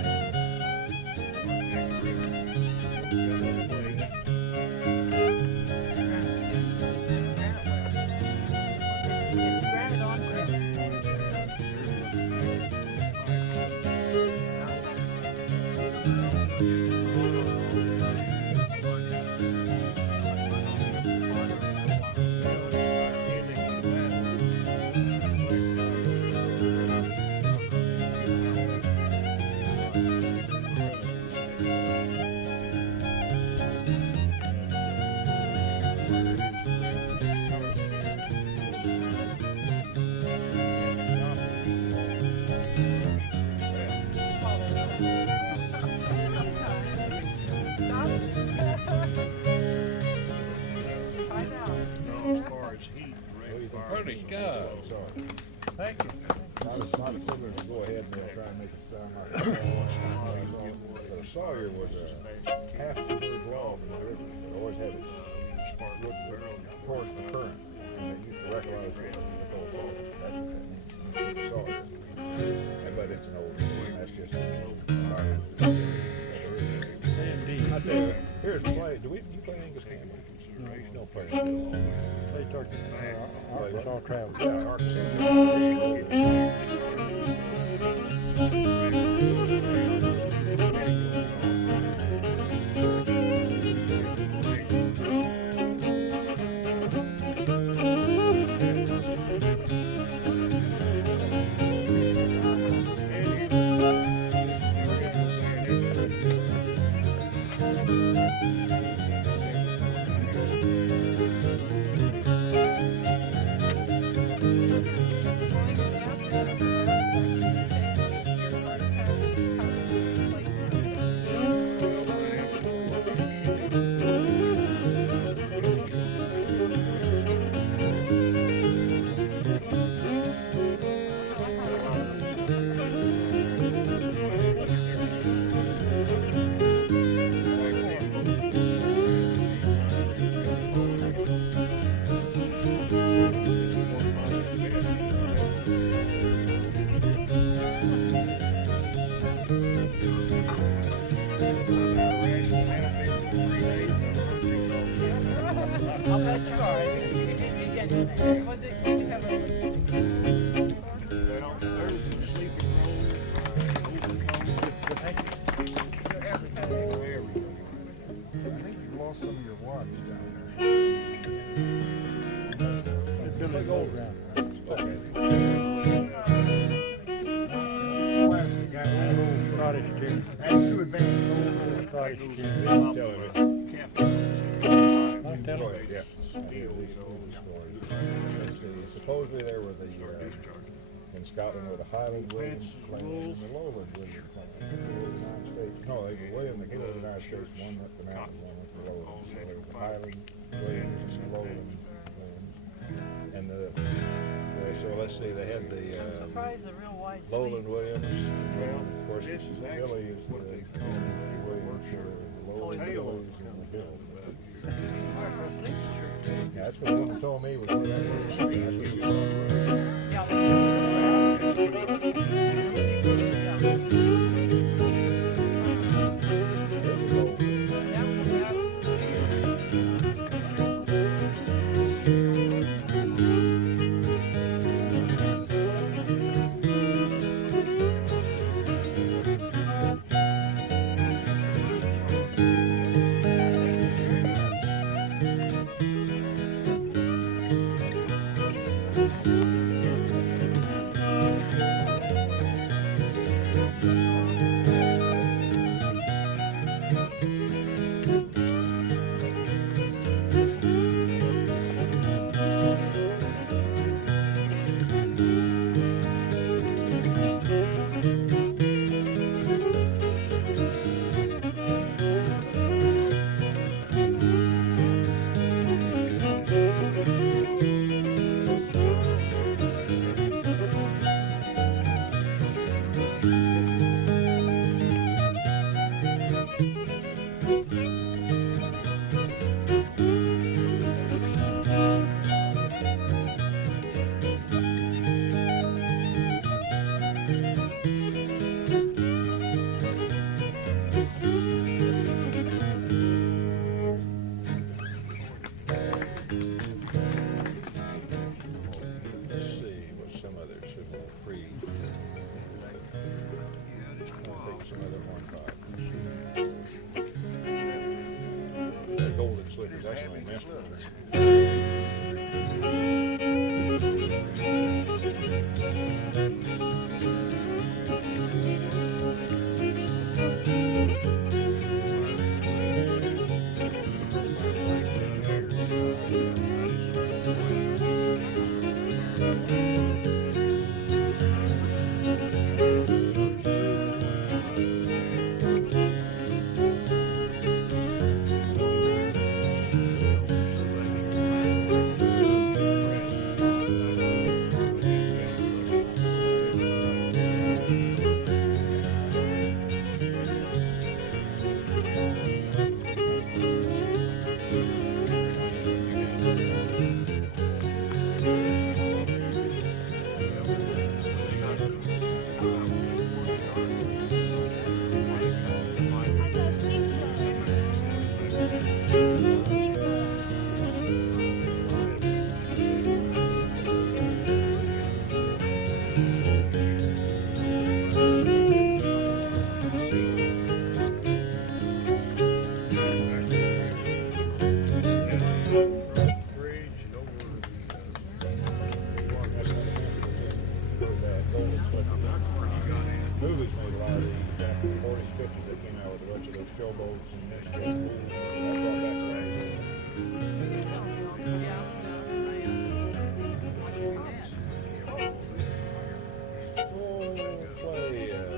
Holy God. Thank you. Not a fiddler to go ahead and try and make it sound like a sawyer was a half-submerged log in the river. It always had its look towards the current. And they used to recognize it as a cold sawyer. That's what that means. Sawyer. But it's an old one. That's just Indeed. I tell you, here's the play. Do you play Angus Campbell? No, you don't play it. They talked Arkansas travel. Yeah, Arkansas. Supposedly there were the in Scotland were the Highland Williams claims and the Lowland Williams claims. The United States, no, they were William the King of the United States, one went to the mountains, one went to the lowlands. So there was the Highland Williams and the Lowland claims. And so let's see, they had the Lowland Williams. Well, of course, Billy is the Williams, the Lowland Williams, and the Bill. Yeah, that's what someone told me was where that was. That's what you saw. Movies made a lot of these back in the 40s, 50s. They came out with a bunch of those showboats and this stuff.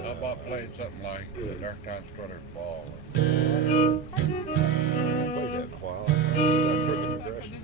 How about playing something like Dark Time Strutter's Ball? I haven't played that in a while. I've got Crooked Progression.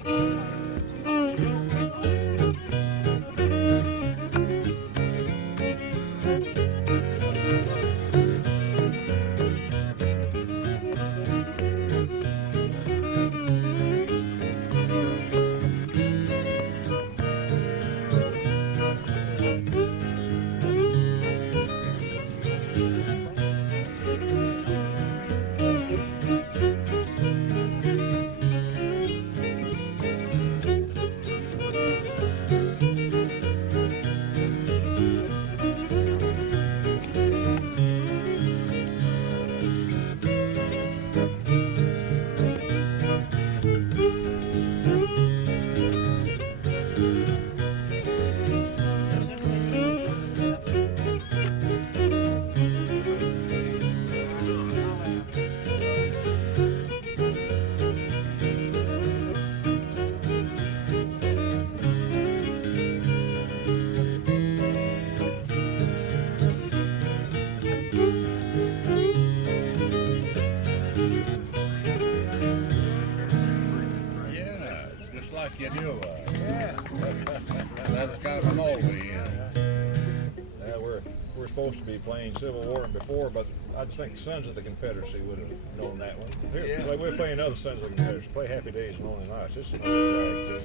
You knew yeah. That's kind of an oldie, yeah. Yeah, we're supposed to be playing Civil War and before, but I just think Sons of the Confederacy would have known that one. Here, Yeah. so we're playing other Sons of the Confederacy. Play Happy Days and Lonely Nights. This is another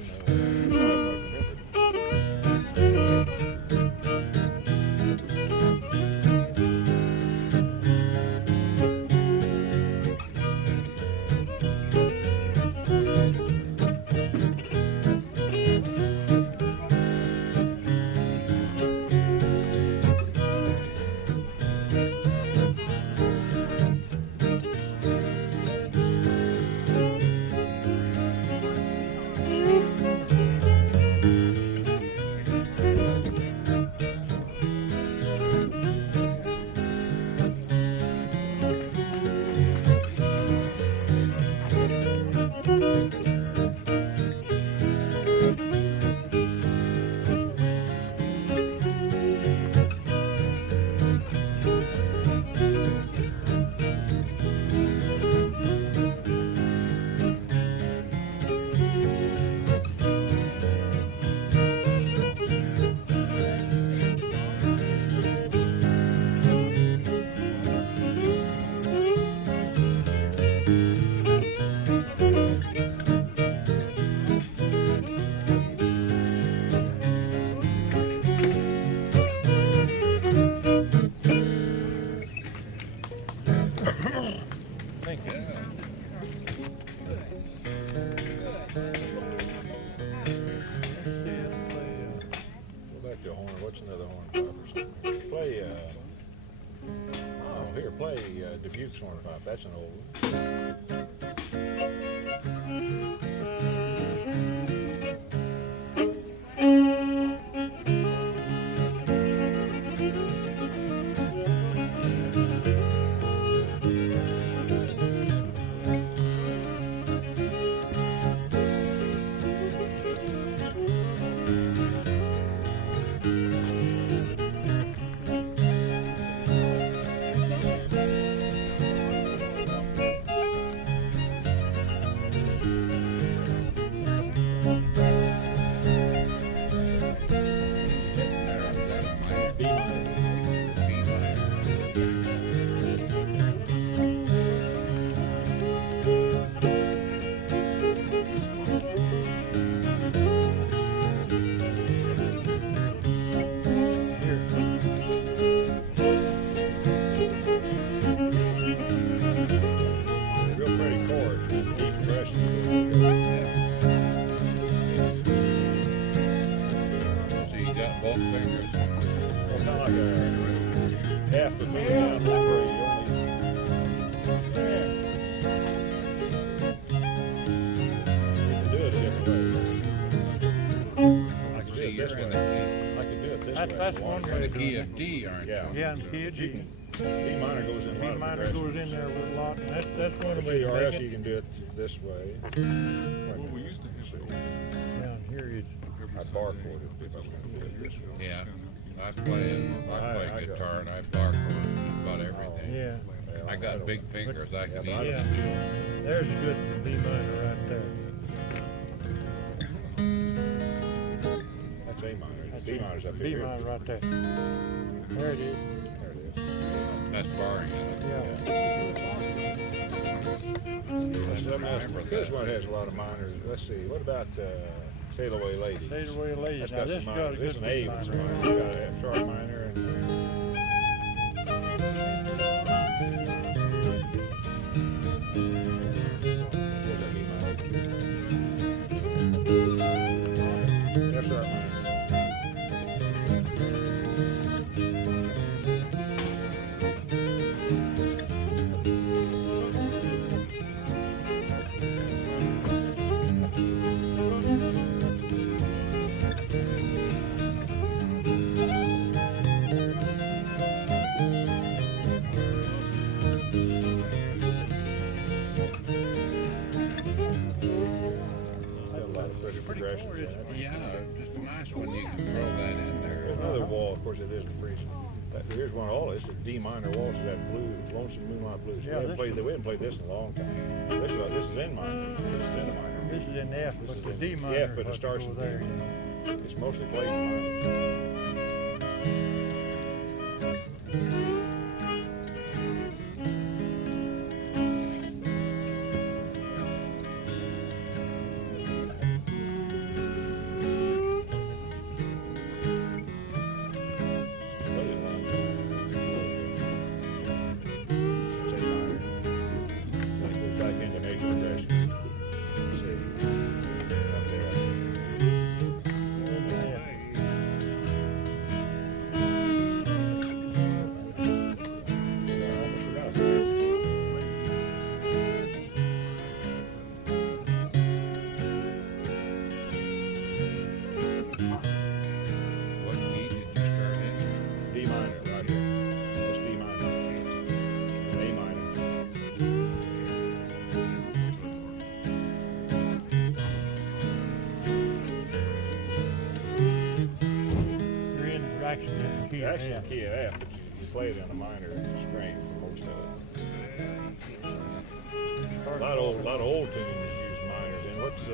What's another hornpipe or something? Play, play Dubuque's hornpipe. That's an old one. both fingers. It's not like a half the moon down the grade. You can do it a different way. I can do See, it this you're in way. the I can do it this way. That's one key. way The of key doing of D, aren't Yeah. you? Yeah, and key of G. D minor goes in a B lot of minor progressions. goes in there a little lot, and that's one of the Or ways else to you make can do it this way. Well, we used to have it. Down here is, I bar chord it if I'm gonna do it this way. Yeah. I play guitar and I bark on about everything. yeah, I got big fingers. I can Yeah, but I eat yeah. it. There's a good B minor right there. That's A minor. That's D minor's up B here. minor right there. There it is. There it is. That's barring it. Yeah. This one has a lot of minors. Let's see. What about Sail Away Lady? Sail Away Lady. That's Now got this some got minors. a This is good an A B with some minor. minors. It's got a sharp minor and what's that B minor? F sharp minor. Got a lot of pretty progressions in it. Yeah, just a nice one. You can throw that in there. There's another wall, of course, it isn't freezing. Here's one. All this is D minor waltz. That blue, Lonesome Moonlight Blues. Yeah, we haven't played this in a long time. This is in minor. This is in a minor. This is in F, This but is the in D F, minor but it is starts over in there. It's mostly played in minor. Played it long time. It's A minor. Then it goes back into major progression. See, up there. What key did you start in? D minor right here. That's D minor. And A minor. You're in actually in the key of Actually, F. key of F, but you play it in a minor string for most of it. A lot of old tunes use minors. And what's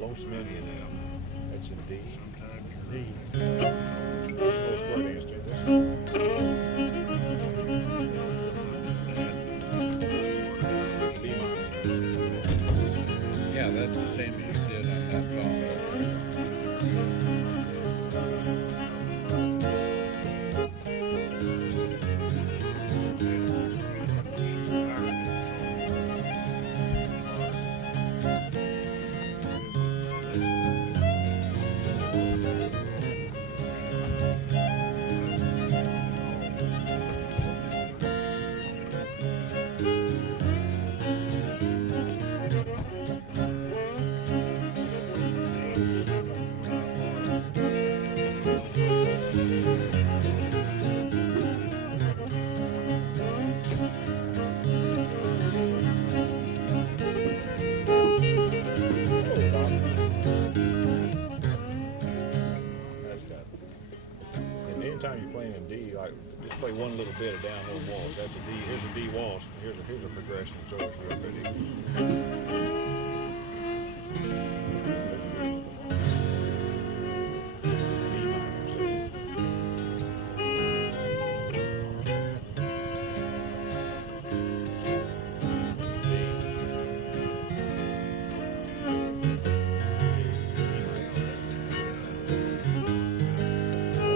Lonesome Indian now? That's in D. D. Old square dance tune. D minor. Yeah, that's the same as you did on that song. That's got. And anytime you're playing in D, like just play one little bit of downhill waltz. That's a D. Here's a D waltz. Here's a progression. So it's real pretty.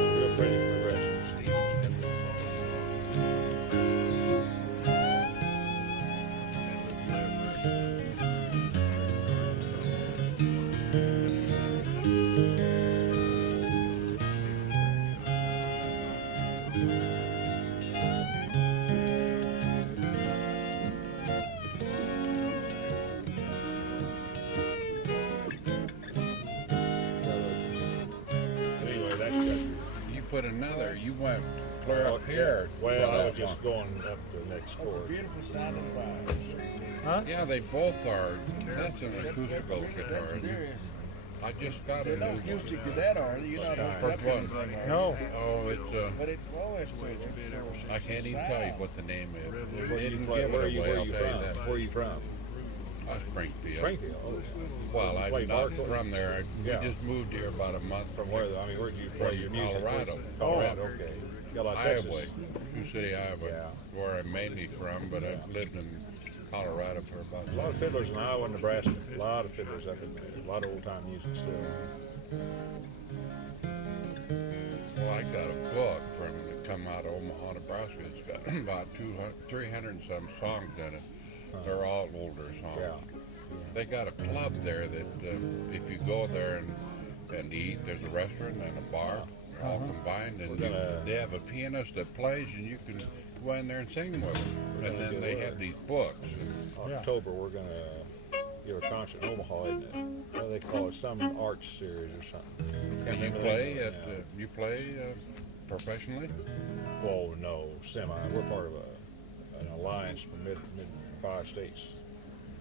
Real pretty progressions. put another. You went clear up here. Well, I was just going up the next course. Beautiful sounding vibe. Huh? Yeah, they both are. That's an acoustical guitar. I just got a new one. Acoustic to that, are you? You're not on Which one? No. Oh, it's But it's always so I can't even tell you what the name is. They Where didn't you give where it you away, where I'll you tell you from? that. Where are you from? Springfield. Springfield. Oh, Well, I'm Play not Barclay? from there. Yeah. We just moved here about a month From where? I mean, where did you play your music? Colorado. Colorado. Okay. Got like Iowa, Texas. Sioux City, Iowa, Yeah. where I'm mainly from, but I've lived in Colorado for about A lot of fiddlers in Iowa and Nebraska. A lot of fiddlers up in there. A lot of old time music still. Well, I got a book from that come out of Omaha, Nebraska. It's got about 300 and some songs in it. They're all older songs. Yeah. They got a club there that if you go there and eat, there's a restaurant and a bar, all combined, and they have a pianist that plays, and you can go in there and sing with them. And then they have these books. October, we're going to give a concert in Omaha, isn't it? What do they call it? Some arts series or something. Can you play you play professionally? Well, no, semi. We're part of an alliance from mid 5 states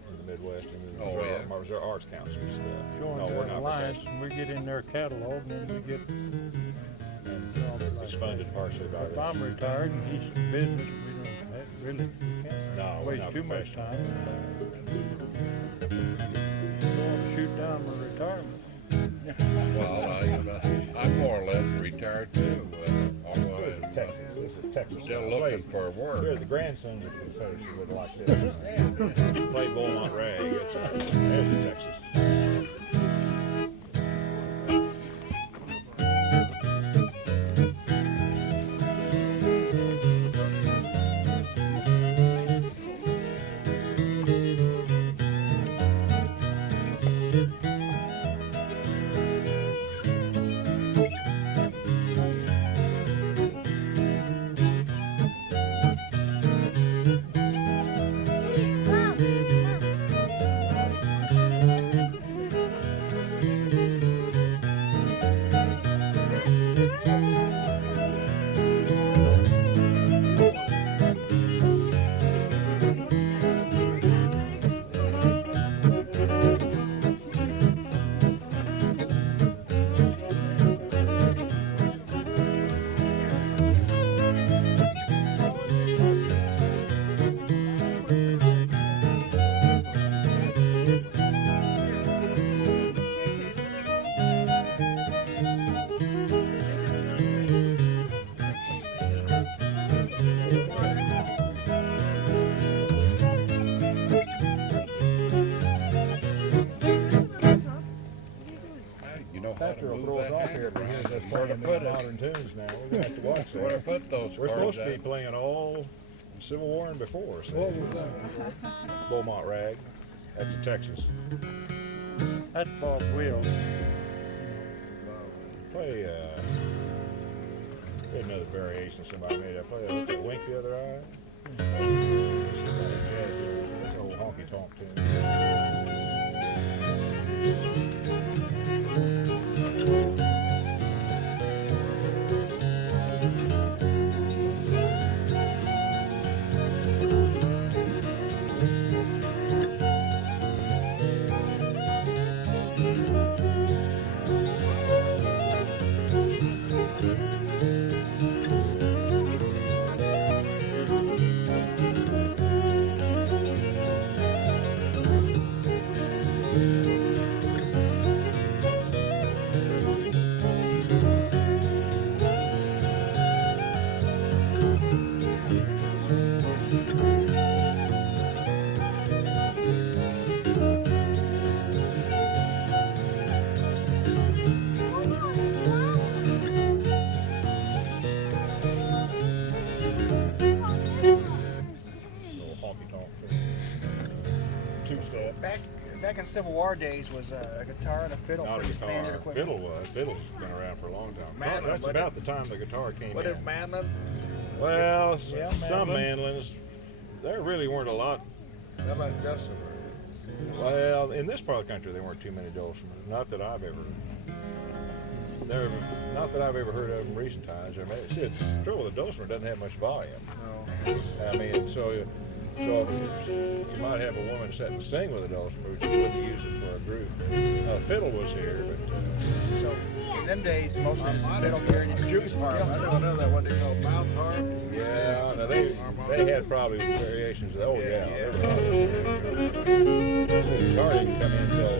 in the Midwest, and Missouri Arts Council stuff. Join No, the we're not alliance, and we get in their catalog, and then we get. It's funded partially by If them. I'm retired and he's in business, we don't have, really we can't No, we're waste not too much professional. time. Don't shoot down my retirement. Well, I'm more or less retired too. Although This is Texas. still looking for work. There's the grandson of the Confederacy would like this. Play Beaumont Rag. There's Texas. Thatcher will throw us off here if we hear us playing these modern tunes now. We're going to have to watch that. Where to put those We're supposed to be at? playing all Civil War and before. So. What was that? Beaumont Rag. That's in Texas. That's Bob Will. Play another variation somebody made. I played that Wink the Other Eye. This is kind of jazzy. That's an old honky tonk tune. Back in Civil War days, was a guitar and a fiddle Not a pretty standard guitar. equipment? Fiddle was. Fiddle's been around for a long time. Mandolin, That's about the time the guitar came What in. is mandolin? Well, Yeah, some mandolin. mandolins, there really weren't a lot. How about dulcimer? Well, in this part of the country, there weren't too many dulcimers. Not that I've ever. Never, not that I've ever heard of in recent times. I mean, it's the trouble with the dulcimer, doesn't have much volume. No. I mean, so you might have a woman sit and sing with a dulcimer, but you wouldn't use it for a group. Fiddle was here, but So in them days, most of it is a fiddle carrying a juice Harp. I don't know that what they call mouth harp. yeah, no, they had probably variations of oh yeah. So the guitar didn't come in until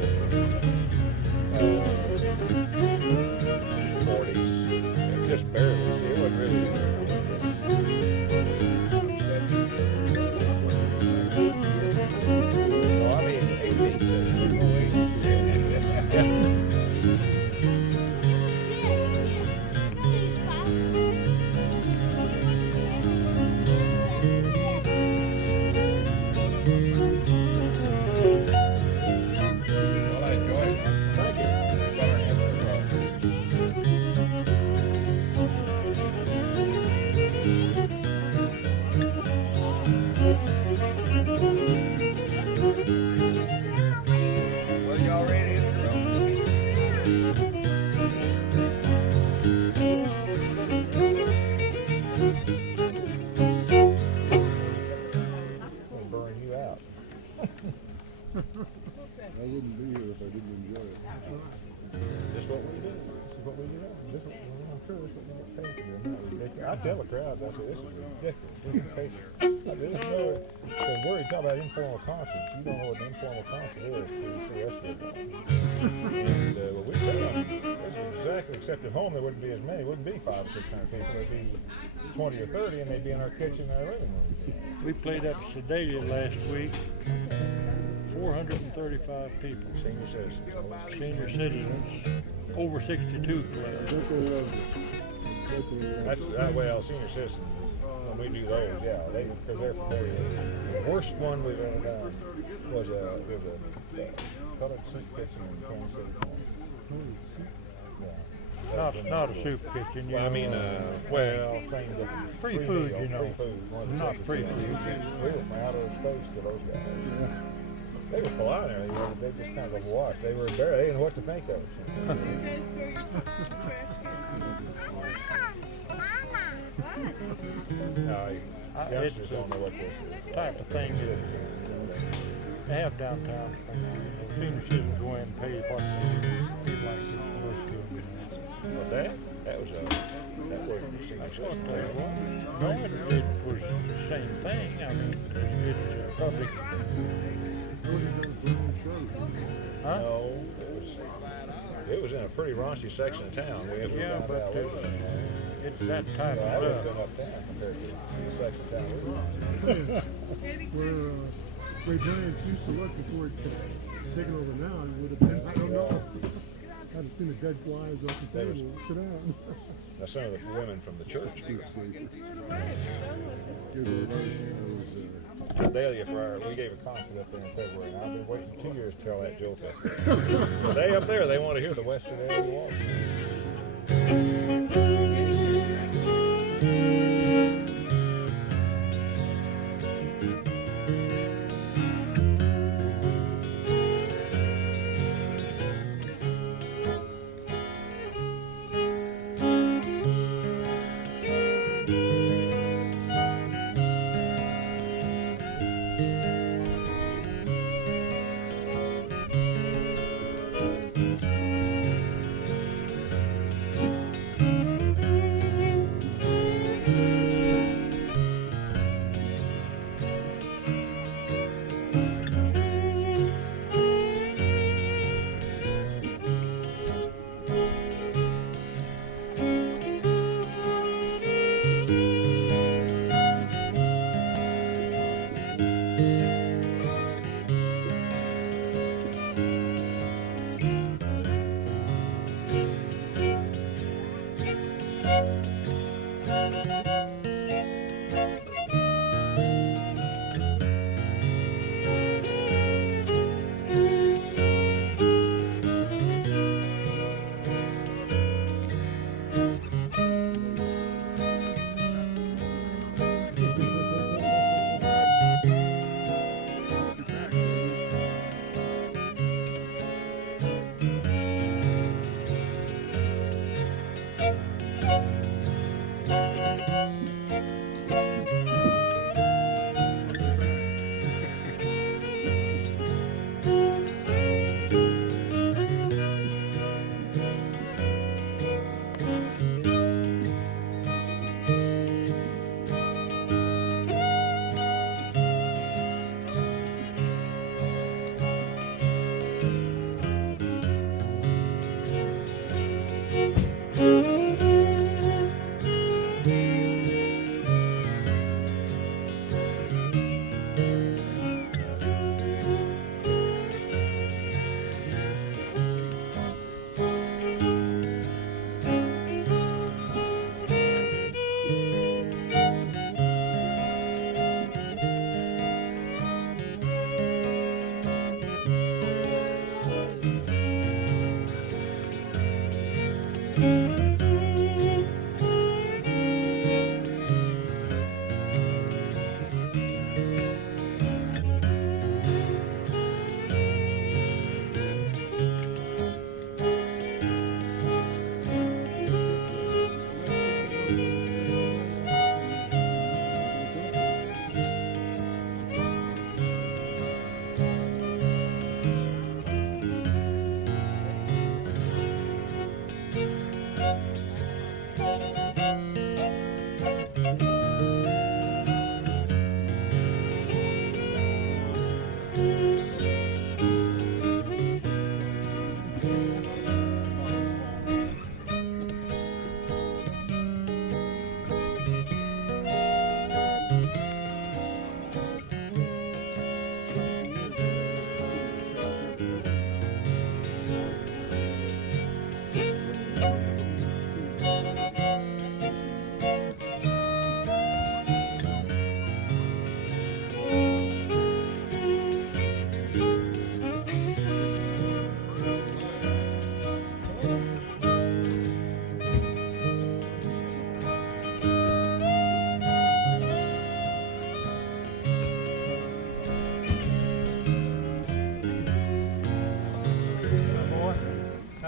40s, just barely. See, it wasn't really. Oh, I mean, 18th century. Well, I enjoyed it. Thank you. Better have the Well, y'all ready to hit the road? I'll burn you out. I wouldn't be here if I didn't enjoy it. This is what we do. This is what we do. I'm sure this is what we get paid for. Isn't that ridiculous? I tell the crowd, I say, this is ridiculous. We get paid for it. I do. Because we're talking about informal concerts. You don't know what an informal concert is until you see us here. And well, we tell them, this is exactly, except at home there wouldn't be as many. It wouldn't be 500 or 600 people. There'd be 20 or 30, and they'd be in our kitchen and our living room. We played up at Sedalia last week. 435 people. Senior citizens. Senior citizens. Over 62 players. That's that way. Our senior citizens, when we do those, yeah, because they're familiar. The worst one we've ever done was a colored soup kitchen in Kansas City. Yeah. Not a soup kitchen. Well, I mean, same difference. Free food, you know. Free food. Not free food. We were out of space to those guys. They were polite and everything, but they just kind of washed. They were embarrassed. They didn't know what to think of it. No, youngsters don't know what this is. Type of thing that they have downtown. Senior citizens go in and pay what people like to work to them. What's that? That was that wasn't the senior citizen. No, it was the same thing. I mean, it's public. Huh? No, it was in a pretty raunchy section of town. Yeah, but it's that type I of would have stuff. been uptown compared to the section of town we were in. Where Giants used to look before it taken over now, it would have been, I don't know. I'd have seen the dead flies off the table. Sit down. Now, some of the women from the church. Sedalia we gave a concert up there in February, and I've been waiting 2 years to tell that joke up there. They up there, they want to hear the Western Area Waltz.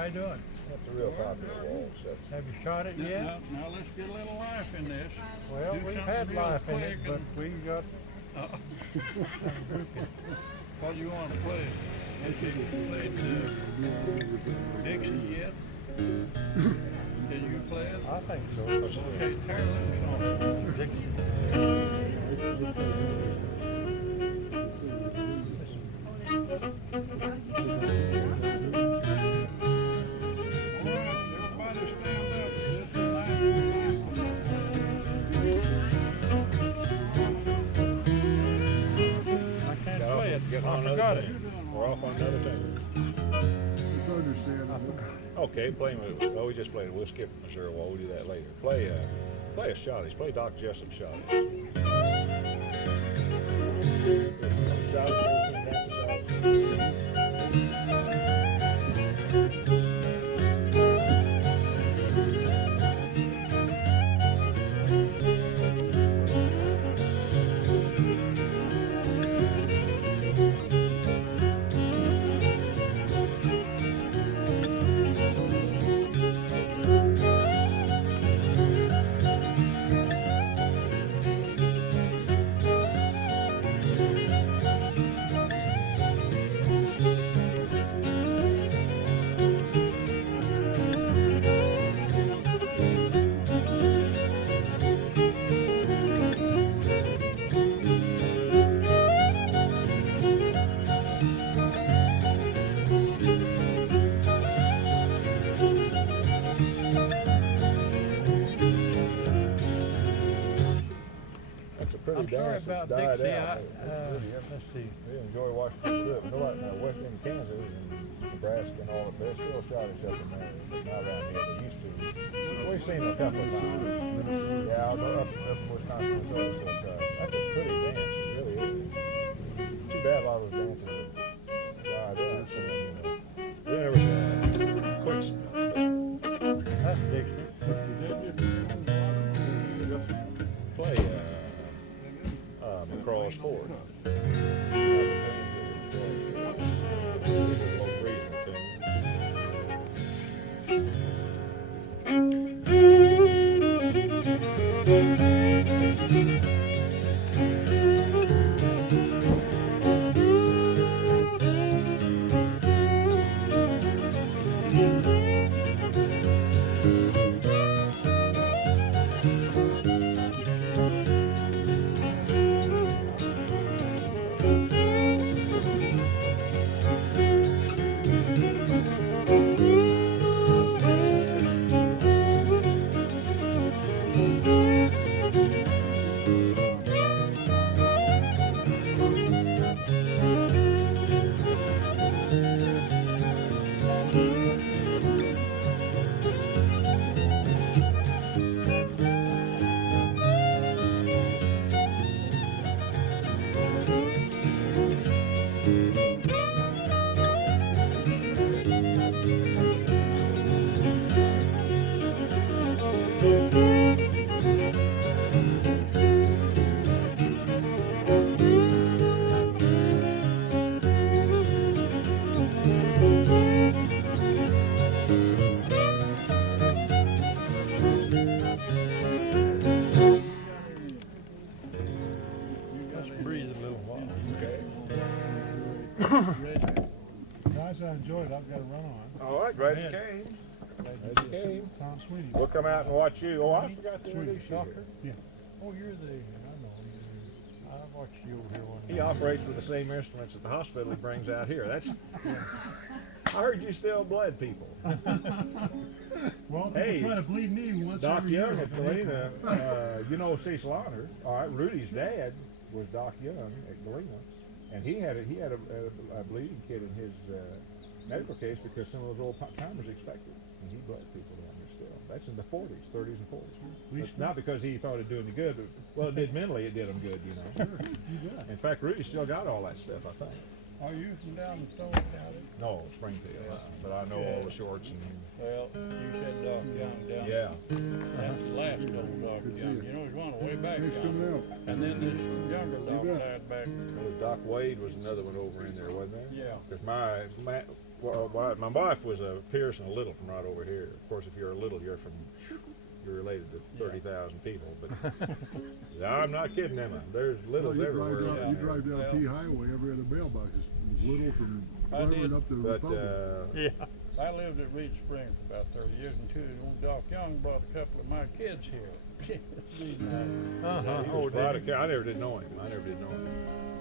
you doing? That's a real popular wall set. Have you shot it yet? Now let's get a little life in this. Well, Do we've something had real life in it, quick but we got What do you want to play? Have you played Dixie yet? Did you play it? I think so. Okay, tear loose on it. Get on another thing. We're off on another thing. It's understandable. Okay, well, we just played. We'll skip Missouri Wall. We'll do that later. Play a shotties. Play Doc Jessup shotties. I'm sorry about Dixie. Let's see. We enjoy watching people do it. But like now, West in Kansas and Nebraska and all that, they're still shotties up in there. But not around here. They used to. We've seen them a couple of times. Yeah, I'll go up Wisconsin. That's a pretty dance. It really is. Too bad a lot of those dances died out. So, there was quick stuff. That's Dixie. Play McCraw's Ford. Guys, I enjoyed it. I've got to run on. All right, glad you came. Glad you came. Tom Sweetie. We'll come out and watch you. Oh, I forgot to Sweetie introduce you soccer. here. Yeah. Oh, you're the, I know. I watched you over here one He night. operates with the same instruments that the hospital he brings out here. That's. I heard you still bled people. Well, people Hey, try to bleed me once Doc every Young year. at Galena, you know Cecil Honor. All right, Rudy's dad was Doc Young at Galena, and he had a bleeding kid in his medical case because some of those old timers expected, and he bled people down here still. That's in the 40s, 30s and 40s. It's not because he thought it'd do any good, but well, it did mentally. It did him good, you know. Sure, you bet. In fact, Rudy still got all that stuff, I think. Are you from down the Stone County? No, Springfield, but I know all the shorts and. Well, you said Doc Young down. Yeah. That's the last old Doc Good to Young. see you. You know, he's one way back Thanks for young. coming out. And then this younger Doc bet. died back. Doc Wade was another one over in there, wasn't there? Yeah. Because my wife was a Pierce and a Little from right over here. Of course, if you're a Little, you're related to 30,000 people. But I'm not kidding, Emma. There's Littles everywhere. You drive down P Highway, every other mailbox is Little from I did. Cleveland up to But Republic. Yeah. I lived at Reed Spring for about 30 years until old Doc Young brought a couple of my kids here. he was I never did know him.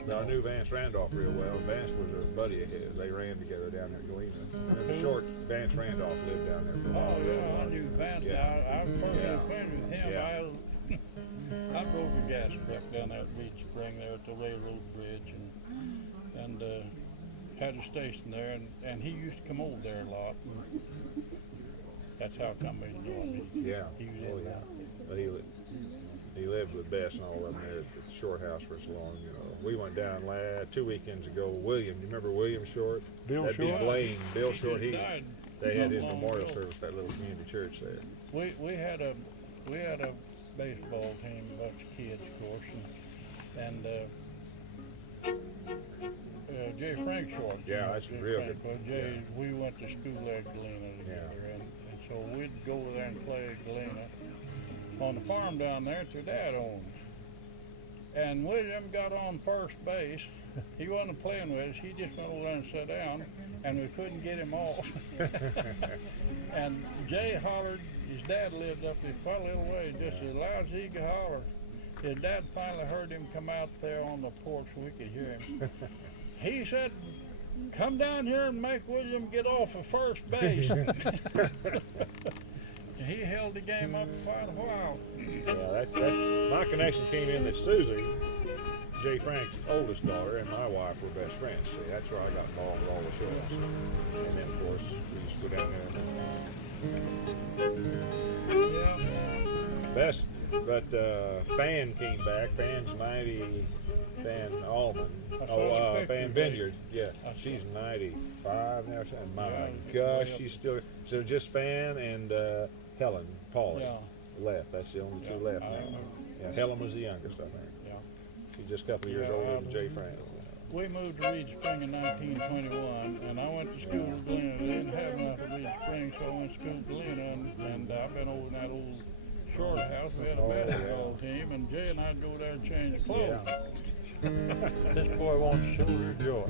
But I knew Vance Randolph real well. Vance was a buddy of his. They ran together down there at Galena. And then the short Vance Randolph lived down there for a while. Oh, yeah, I knew Vance. Yeah. I was personally Yeah. acquainted with him. Yeah. I drove the gas truck down there at Reed Spring there at the railroad bridge and had a station there, and he used to come over there a lot. That's how come we knew him. Yeah. He was Oh, in yeah. that. But he lived with Bess and all of them there at the Short House for so long, you know. We went down 2 weekends ago. William, you remember William Short? Bill That'd Short? be Blaine. Bill Short. He died They had his not long memorial ago. service at that little community church there. We had a baseball team, a bunch of kids, of course, and Jay Frank Short. Yeah, that's Jay real Frank, good. Jay, we went to school at Galena together, and so we'd go over there and play at Galena on the farm down there that your dad owns. And William got on first base. He wasn't playing with us. He just went over there and sat down, and we couldn't get him off. And Jay hollered. His dad lived up this quite a little way, just as loud as he could holler. His dad finally heard him come out there on the porch so we could hear him. He said, "Come down here and make William get off of first base." He held the game up for quite a while. Yeah, that's my connection came in that Susie, Jay Frank's oldest daughter, and my wife were best friends. See, that's where I got involved with all the shows. And then, of course, we used to go down there. Best, but Fan came back. Fan's 90. Fan Allman. Fan Vineyard. Yeah, she's 95 now. And my gosh, she's still. So just Fan and Helen Pauley left. That's the only two left now. Yeah, Helen was the youngest, I think. Yeah. She's just a couple of years older than Jay Frank. We moved to Reed Spring in 1921, and I went to school at Galena. They didn't have enough at Reed Spring, so I went to school at Galena, and I've been over in that old Short House. We had a basketball team, and Jay and I'd go there and change clothes. This boy wants to show her joy.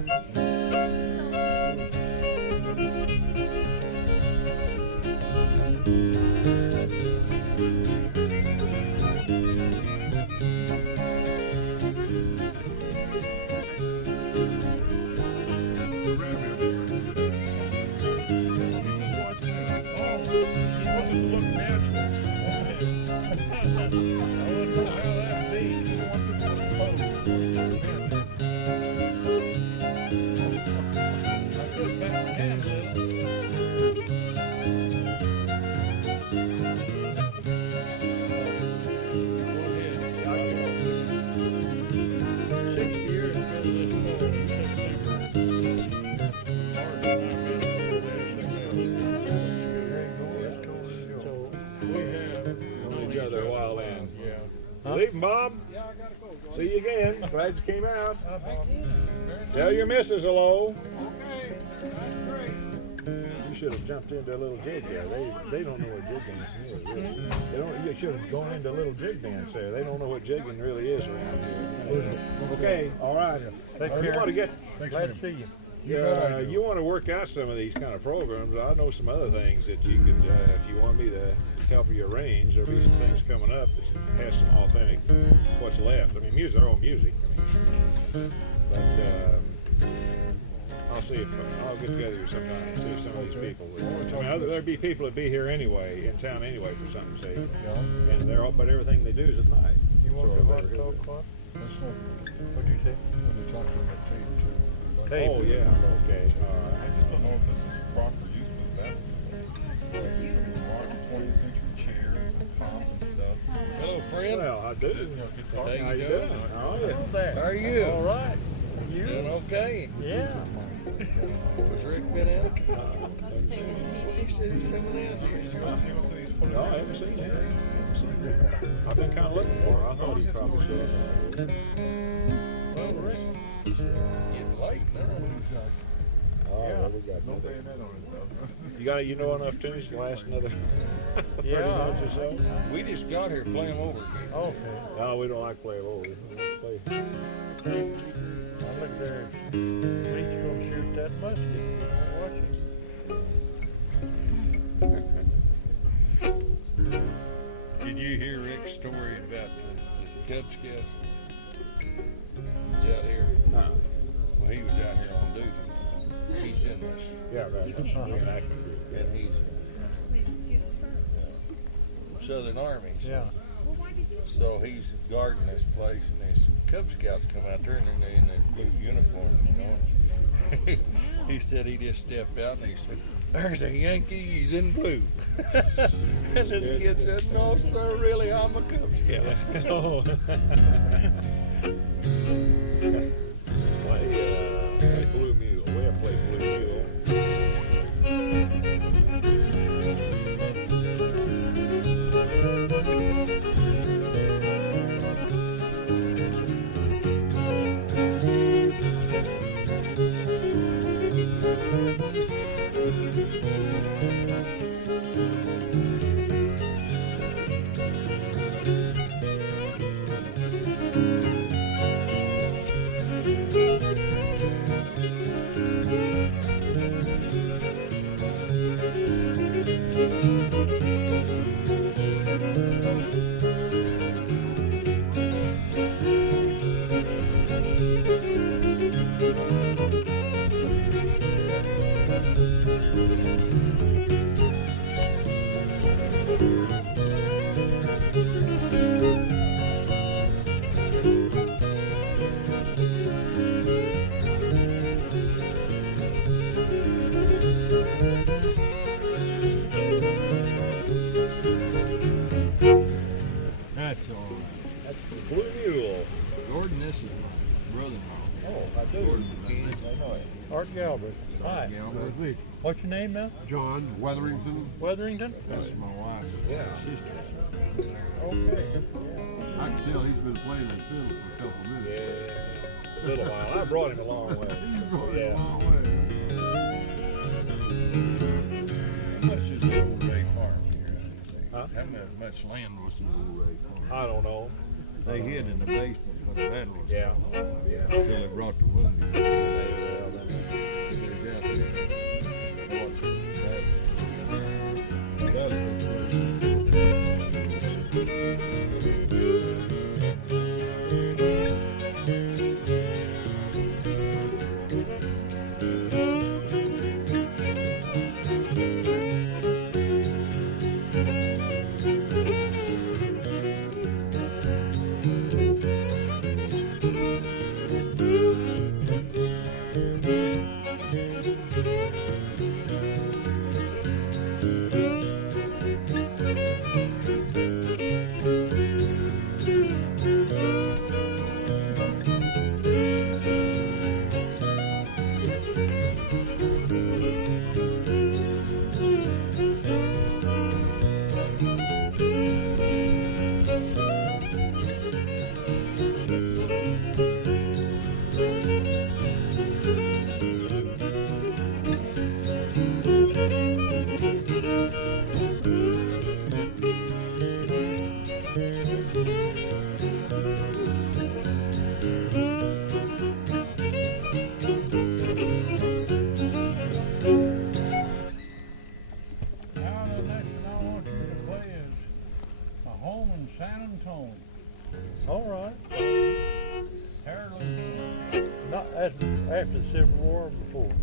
Leaving, Bob? Yeah, I gotta go. See you again. Glad you came out. Tell your missus hello. Okay, that's great. You should have jumped into a little jig there. They don't know what jig dancing is. Really. They don't. You should have gone into a little jig dance there. They don't know what jigging really is around here. Okay, all right. You want to get? Glad to see you. You want to work out some of these kind of programs. I know some other things that you could, if you want me to help you arrange. There'll be some things coming up that has some authentic what's left. I mean, music, our own music. But I'll see if I'll get together with sometime and see if some of these people. There'd be people that'd be here anyway, in town anyway, for something to see. And they're all, but everything they do is at night. You want to talk club? What'd you say? Tape. Oh yeah. Okay. I just don't know if this is proper use of that. 20th century chairs and pump and stuff. Hello, friend. Well, I do. How How you you doing? doing? How are you? How are you? All right. You doing okay? Yeah. Was Rick been out? Uh, He said he's coming out here. No, I haven't seen him. I've been kind of looking for him. I thought he probably should. Well, Rick. Getting late now. Oh, Yeah. well, we got another. You know enough tunes to last another 30 Yeah. minutes or so? We just got here playing over again. Okay. No, we don't like playing over. We like play. I look there. Bleach gonna shoot that musket. Watch it. Did you hear Rick's story about the Cub Scout? He's out here. Huh. Well, he was out here on duty. He's in this, Yeah, right. An acting group. and he's Southern Army. So, Yeah. so he's guarding this place, and these Cub Scouts come out there, and they're in their blue uniform, you know. He said he just stepped out, and he said, "There's a Yankee, he's in blue." And this kid said, "No, sir, really, I'm a Cub Scout." Oh. Play Blue Mule. We have played Blue Mule. That's all right. That's the Blue Mule. Gordon, this is my brother-in-law. Oh, I do. Gordon McCann. I know it. Art Galbraith. Hi. Galbraith. What's your name now? John Weatherington. Weatherington? That's my wife's sister. Okay. I can tell he's been playing that fiddle for a couple of minutes. Yeah, a little while. I brought him a long way. He's brought it Yeah. a long way. How much is the old Ray farm here? Huh? How much land was the old Ray farm? I don't know. They hid in the basement when the battle was Yeah. Yeah. until they brought the wounded. Well, then, They're out there. Watch that. Does look Blue home in Shannon County. All right. Harold. Not after the Civil War or before.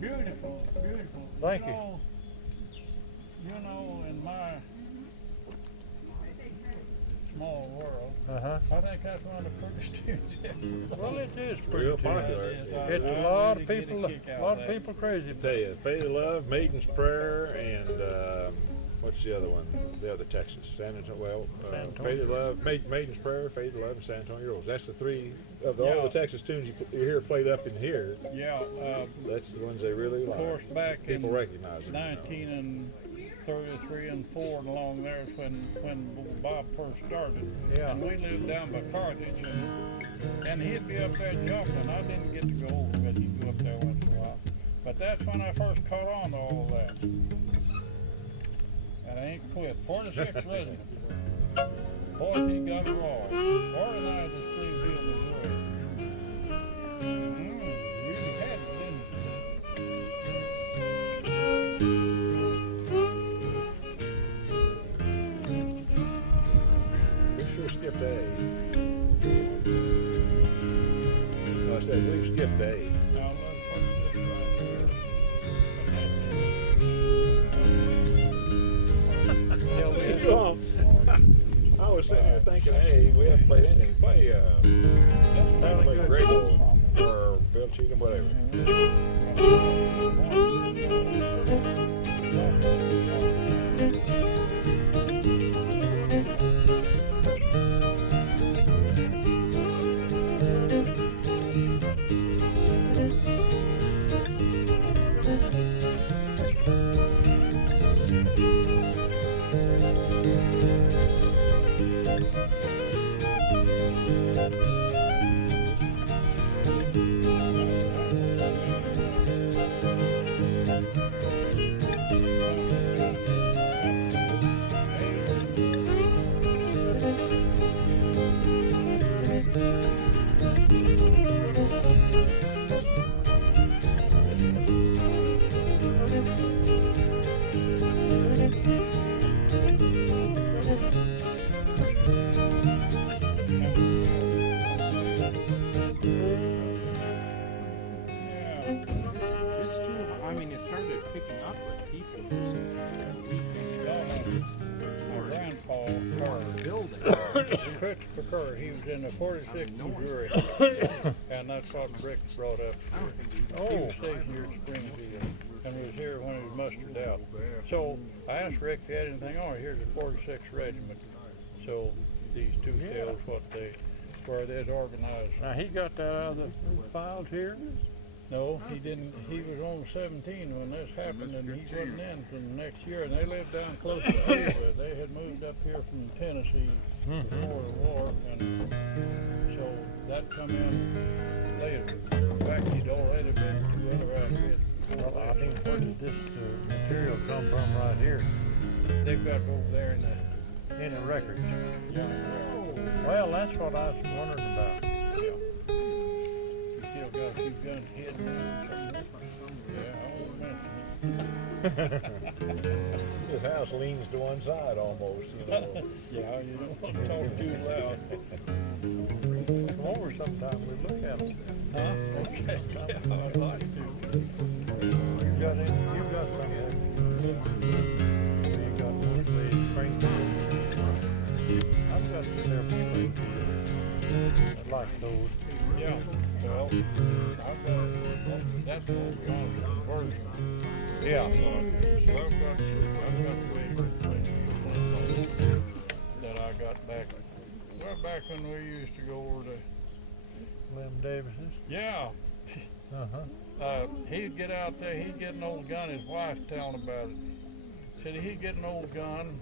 Beautiful, beautiful. Thank you. You know, in my small world, I think that's one of the prettiest tunes. Well, it is pretty Real popular. It's a lot of people crazy about Tell you, Fate of Love, Maiden's Prayer, and what's the other one? The other Texas, San Antonio. Well, Fate of Love, Maiden's Prayer, Fate of Love, and San Antonio Rose. That's the three of all the Texas tunes you hear played up in here. Yeah. That's the ones they really like. Of course, back people in recognize them. 1933 and 4 and along there is when Bob first started. Yeah. And we lived down by Carthage, and he'd be up there jumping. I didn't get to go over, but he'd go up there once in a while. But that's when I first caught on to all of that. And I ain't quit. 46th Regiment. Boys, he got it raw. Organized in Springfield, Missouri. Really had it, didn't We sure skipped A. No, I said we've skipped A. Now, let's put this right here. I was sitting there thinking, hey, we haven't played anything. Play Grable or Bill Cheatham, whatever. Christopher, he was in the 46th Missouri, and that's what Rick brought up here. He was stationed here at Springfield and was here when he was mustered out. So I asked Rick if he had anything on. Here's the 46th Regiment. So these two tales where they'd organized. Now he got that out of the files here? No, he didn't. He was on 17 when this happened, and he wasn't in until the next year. And they lived down close to Ava. They had moved up here from Tennessee before the war, and so that come in later. In fact, he'd already been to other outfits. Well, I think where did this material come from right here? They've got it over there in the records. Yeah. Well, that's what I was wondering about. Yeah. good kid. Yeah, I won't mention it. His house leans to one side almost, you know. Yeah, you don't want to talk too loud. Come over sometime, we look at them. Huh? Okay, yeah, I'd like to. You got some here. You got one place, Springfield. I've got some there for Springfield. I like those. Yeah, well, I've got, that's what we on first. Yeah. So I've got that I got back, well, back when we used to go over to Slim Davis's? Yeah. He'd get out there, he'd get an old gun, his wife telling about it. Said he'd get an old gun,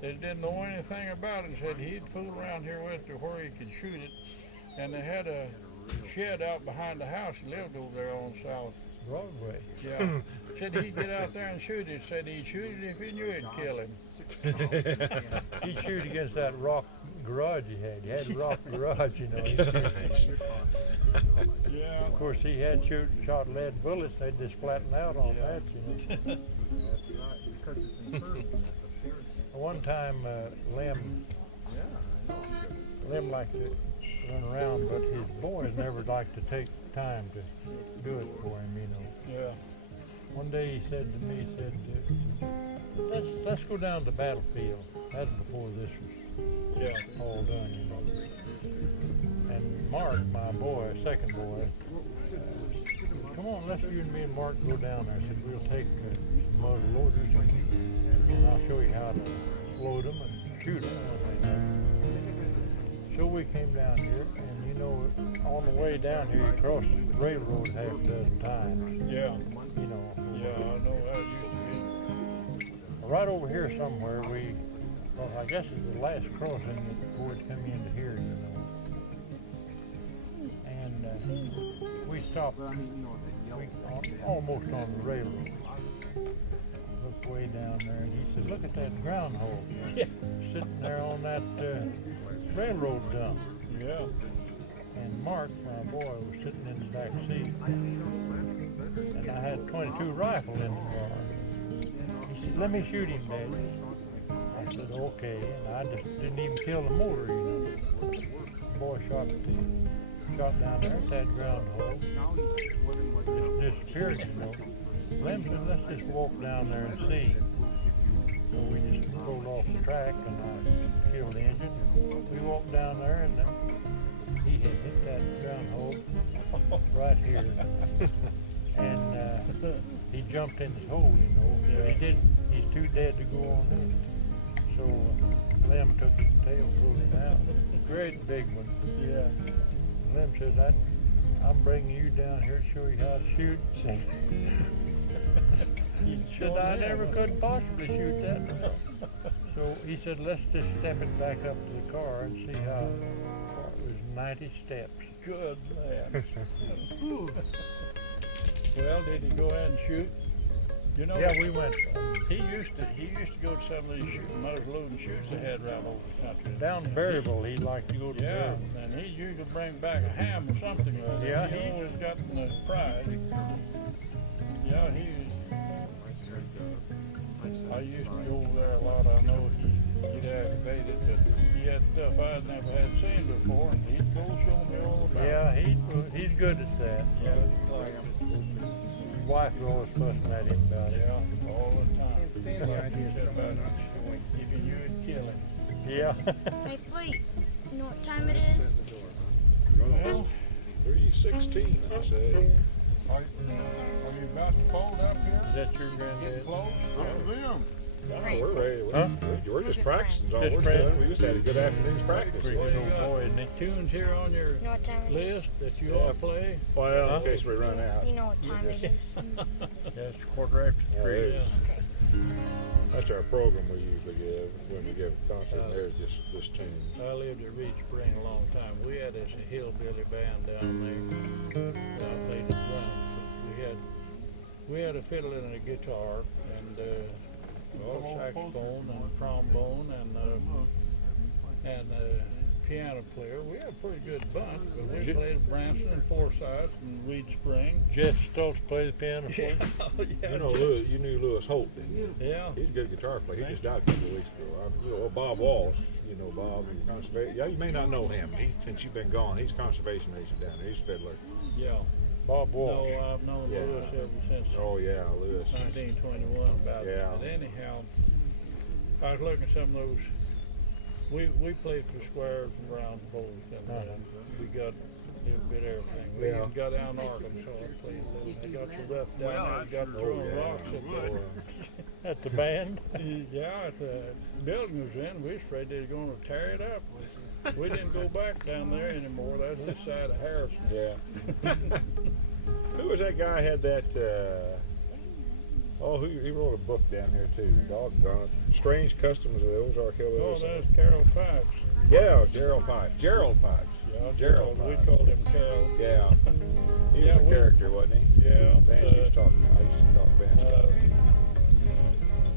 they didn't know anything about it, said he'd fool around here with it to where he could shoot it. And they had a shed out behind the house, he lived over there on South Broadway. Yeah. Said he'd get out there and shoot it, said he'd shoot it if he knew it'd kill him. He'd shoot against that rock garage he had. He had a rock garage, you know. Yeah. Of course, he had shot lead bullets. They'd just flatten out on that, you know. Because it's infernal. One time, Lem liked to run around, but his boys never liked to take time to do it for him, you know. Yeah. One day he said to me, he said, let's go down to the battlefield. That's before this was all done, you know. And Mark, my boy, second boy, come on, let's you and me and Mark go down there. I said, we'll take some muzzle loaders and I'll show you how to load them and shoot them. So we came down here, and you know, on the way down here, you cross the railroad half a dozen times. Yeah. You know. Yeah, I know how it used to be. Right over here somewhere, well, I guess it's the last crossing before it come into here, you know. And we stopped almost on the railroad. Looked way down there, and he said, look at that groundhog sitting there on that railroad dump. Yeah. And Mark, my boy, was sitting in the back seat. And I had a .22 rifle in the car. He said, let me shoot him, Daddy. I said, okay. And I just didn't even kill the motor, you know. The boy shot down there at that groundhog. Just disappeared, you know. Lem said, let's just walk down there and see. So we just pulled off the track, and I killed the engine. We walked down there, and he had hit that groundhog right here. And he jumped in his hole, you know. He didn't. He's too dead to go on in. So Lem took his tail, pulled him out. Great big one. Yeah. Lem said, I'm bringing you down here to show you how to shoot. He said, I never could possibly shoot that. So he said, let's just step it back up to the car and see how far. It was 90 steps. Good man. Well, did he go ahead and shoot? You know, yeah, we went. He used to go to some of these muzzle-loading shoots they had right over the country. Down Berryville, he liked to go to Berryville. And he usually bring back a ham or something like that. Yeah, he always got the prize. Yeah, I used to go over there a lot. I know he'd aggravated, but he had stuff I'd never had seen before, and he'd go show me all about it. Yeah, he's good at that. Yeah, like his wife was always fussing at him about it. Yeah, all the time. Like he said about if you knew it'd kill him. Yeah. Hey, wait, you know what time it is? Well, 3:16, I say. Are you about to fold up here? Is that your granddad? Get close? No, we're ready. We're just practicing. All Just we're practicing. doing. We just had a good afternoon's practice. Pretty good old boy, isn't he? Tunes here on your You know what time it is? list that you ought to play? Well, in case we run out. You know what time it is? Yeah, it's 3:15. Yeah. Okay. That's our program we usually give when we give a concert. There's this tune. I lived at Reed Spring a long time. We had this hillbilly band down there. I played the drums. We had a fiddle and a guitar and saxophone and trombone and piano player. We had a pretty good bunch, but we played at Branson and Forsyth and Weed Spring. Jess Stoltz played the piano for you? Yeah, You know, Lewis, you knew Lewis Holt, didn't you? Yeah. He's a good guitar player. He just died a couple of weeks ago. You know, Bob Walsh, you know Bob, he's conservation. Yeah, you may not know him. Since you've been gone, he's conservation agent down there. He's a fiddler. Yeah. Bob Walsh. No, I've known Yeah. Lewis ever since Oh yeah, Lewis. 1921 about it. Yeah. But anyhow, I was looking at some of those. We played for Squares and Browns both, and we got a little bit of everything. We Yeah. even got down to Arkansas and played a little. They got so rough down there, they got throwing rocks at the At the band? yeah, at the building was in. We was afraid they were going to tear it up. We didn't go back down there anymore. That's this side of Harrison. Yeah. Who was that guy had that, he wrote a book down there too. Doggone it. Strange Customs of the Ozark Hill. Oh, that's Carol Pipes. Yeah, Gerald Pipes. Gerald Pipes. Yeah, Gerald We Pipes. called him Carol. Yeah. He was a character, wasn't he? Yeah. I used to talk bands.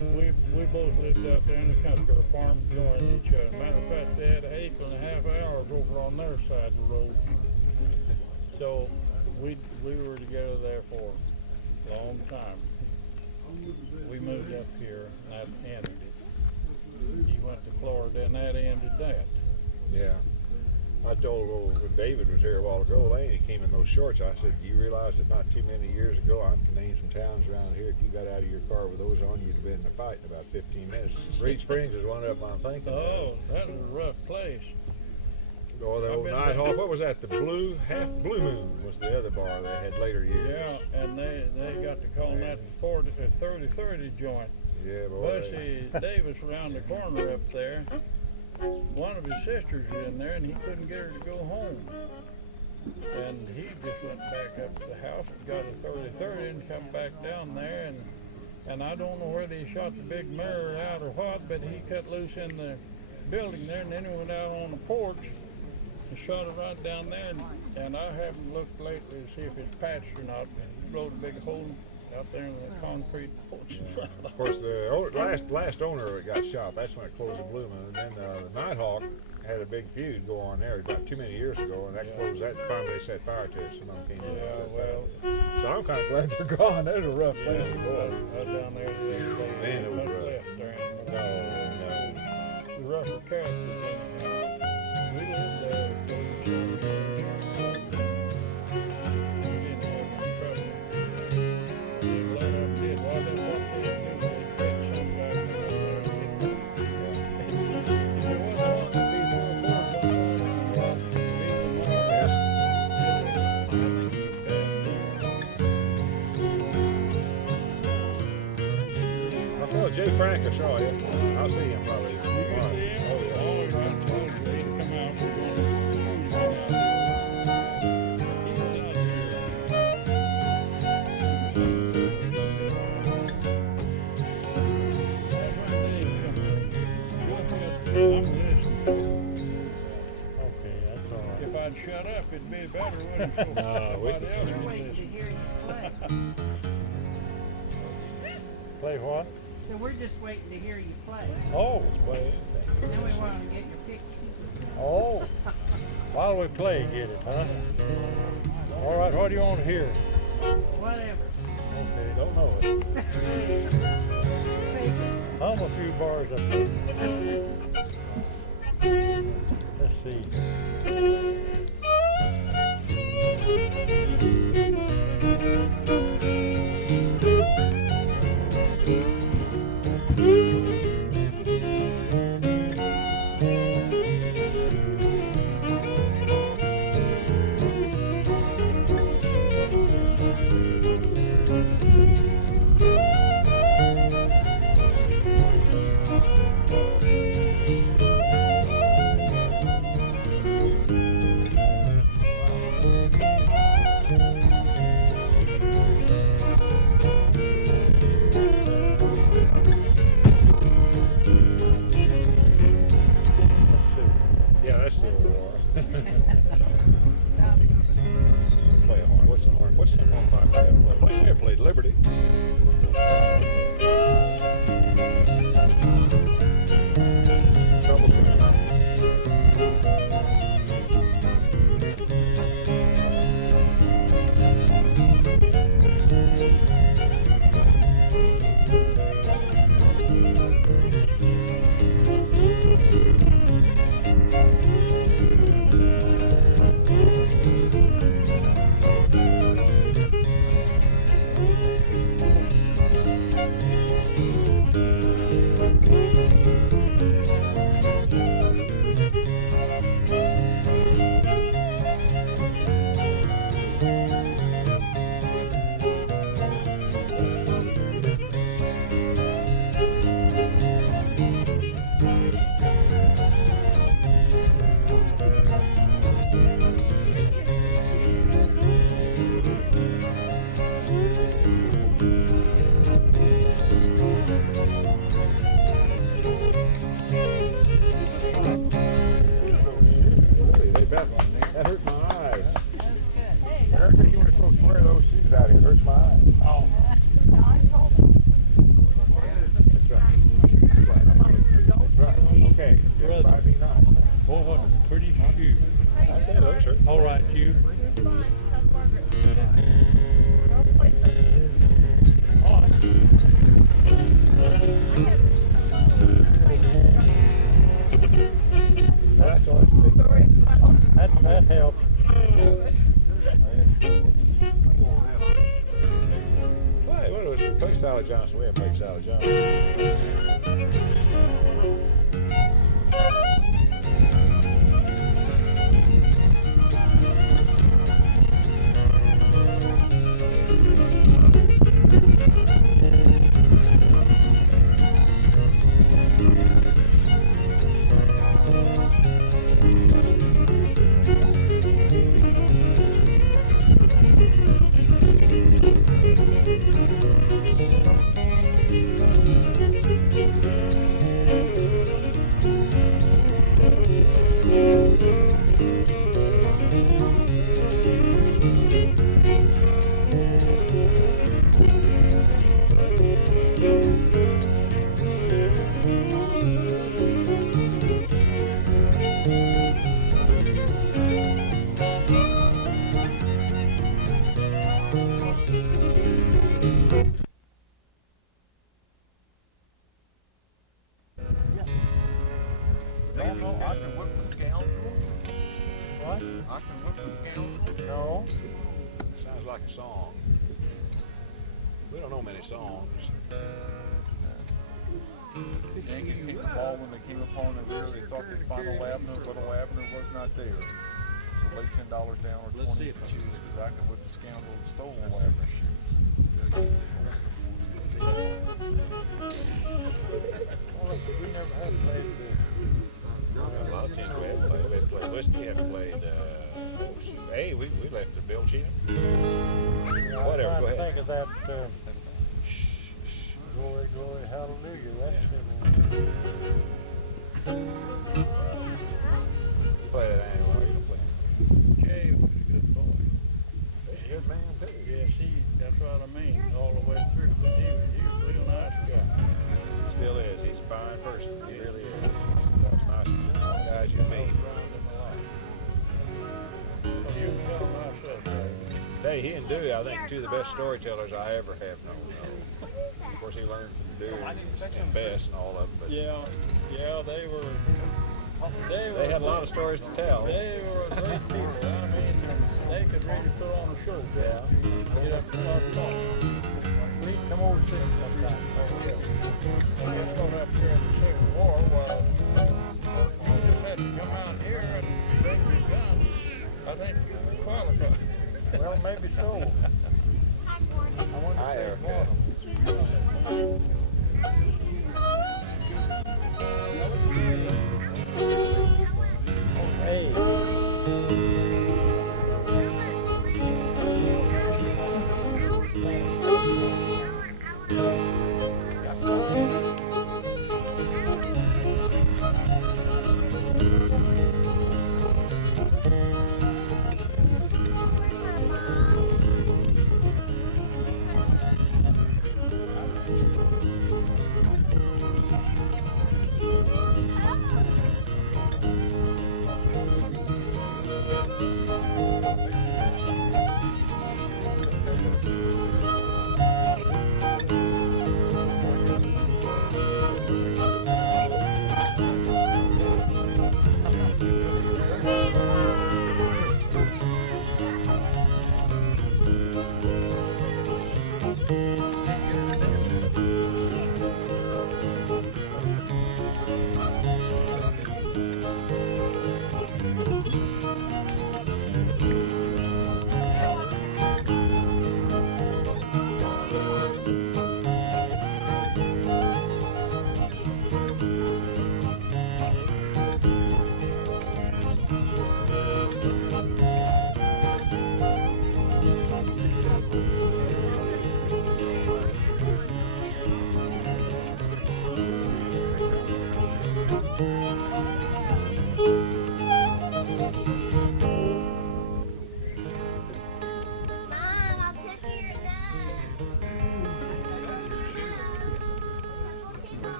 We both lived out there in the country. Our farms joined each other. Matter of fact, they had an acre and a half hours over on their side of the road. So we were together there for a long time. We moved up here, and that ended it. He went to Florida, and that ended that. Yeah. I told when David was here a while ago, Lane, he came in those shorts. I said, do you realize that not too many years ago, I can name some towns around here, if you got out of your car with those on, you'd have been in a fight in about 15 minutes. Reed Springs is one of them I'm thinking Oh, that was a rough place. Oh, the old Nighthawk. What was that? The Blue Moon was the other bar they had later years. Yeah, and they got to calling that the 30-30 joint. Yeah, boy. Bussy Davis around the corner up there. One of his sisters was in there, and he couldn't get her to go home. And he just went back up to the house and got a 30-30 and come back down there. And I don't know whether he shot the big mirror out or what, but he cut loose in the building there, and then he went out on the porch and shot it right down there. And I haven't looked lately to see if it's patched or not. He blowed a big hole out there in the concrete porch. Of course, the last owner that got shot, that's when it closed the Blue Moon. And then the Nighthawk had a big feud go on there about too many years ago, and that closed that. Finally, they set fire to it, so none came in. So I'm kind of glad they're gone. That was a rough place to go. I was down there the other day. Man, it was Much rough. left there anymore. The rougher characters anyhow. We lived there. We didn't have any trouble. They let up did what they did. They take some guy from over there and get if there wasn't one to be 4 or 4 somewhere, I saw Jay Frank, I saw you. I'll see him probably tomorrow. Oh, yeah. always I told you he'd come out. We're going to out here. He was out That's when Dave come in. I'm listening. Okay, that's all right. If I'd shut up, it'd be better, wouldn't it? So No, we somebody else We're could waiting to listen. hear you play. Play what? So we're just waiting to hear you play. Oh, Then we want to get your picture. oh. While we play, get it, huh? All right, what do you want to hear? Whatever. Okay, don't know it. Hum a few bars up there. Let's see. Yeah, that's the play a horn. What's the horn? What's the hornpipe play? I played Liberty. Trouble's coming. That hurt my eyes. Erica, you were supposed to wear those shoes out here. It hurts my eyes. Oh. Okay, everybody be nice. Boy, what a pretty shoe. I tell you, those hurt. All right, you. All right. That's all. That helps. Hey, what was it? Play Sally Johnson. We haven't played Sally Johnson. Don't know, I can whip the scoundrel. What? I can whip the scoundrel. No. Sounds like a song. We don't know many songs. Yankee kicked the ball when they came upon the rear. They thought they'd find Little Abner was not there. So lay $10 down or 20 if you choose, because I can whip the scoundrel that stole Little Abner's shoes. We never had played A lot of teams we haven't played. We haven't played Whiskey, haven't played, hey, we left the Bill Cheatham. Whatever, go ahead. Think of that, glory, glory, hallelujah. That's You play that anyway, you don't play it. Jay was a good boy. He's a good man, too. Yes, that's what I mean, all the way through. But he was a real nice guy. Still is. He's a fine person. He really is. That's nice guys you meet. Hey, he and Dewey, I think, two of the best storytellers I ever have known. Of course, he learned from Dewey and Bess and all of them. But Yeah, they were. They had a lot of stories to tell. They were great people. I mean, they could really put on a show. Yeah. Get up to our talk. come over and see him sometime. I just got up here in the Civil War. Well, you just had to come out here and bring your gun. I think you qualify. Well, maybe so. I wonder Hi, if they want Erica. them. Hey.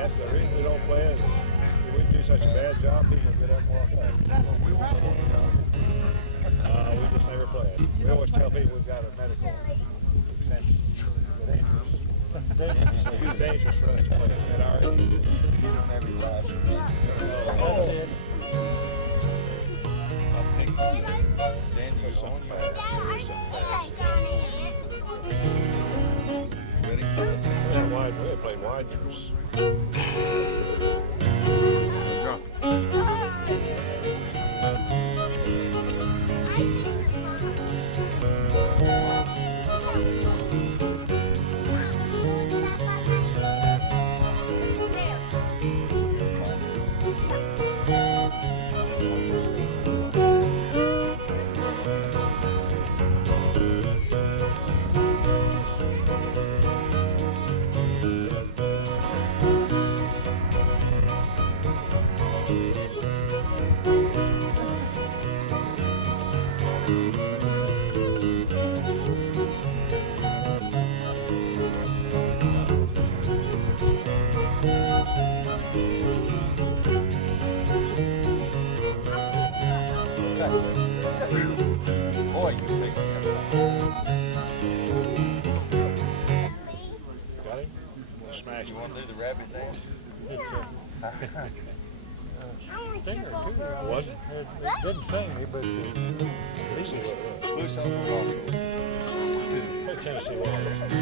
bad. The reason we don't play is we do such a bad job, people get up more often. We just never play it. We always tell people we've got a medical extension. Dangerous for us to play at our age. You don't have your license. Oh. I think Sandy was on fast. Ready? We had played wide juice. Boy, you think Got him? Smash. you want to do the rabbit dance? Singer too. Was it? It didn't sing me, but Let me see what it was. Push on the rock. Play Tennessee Walker.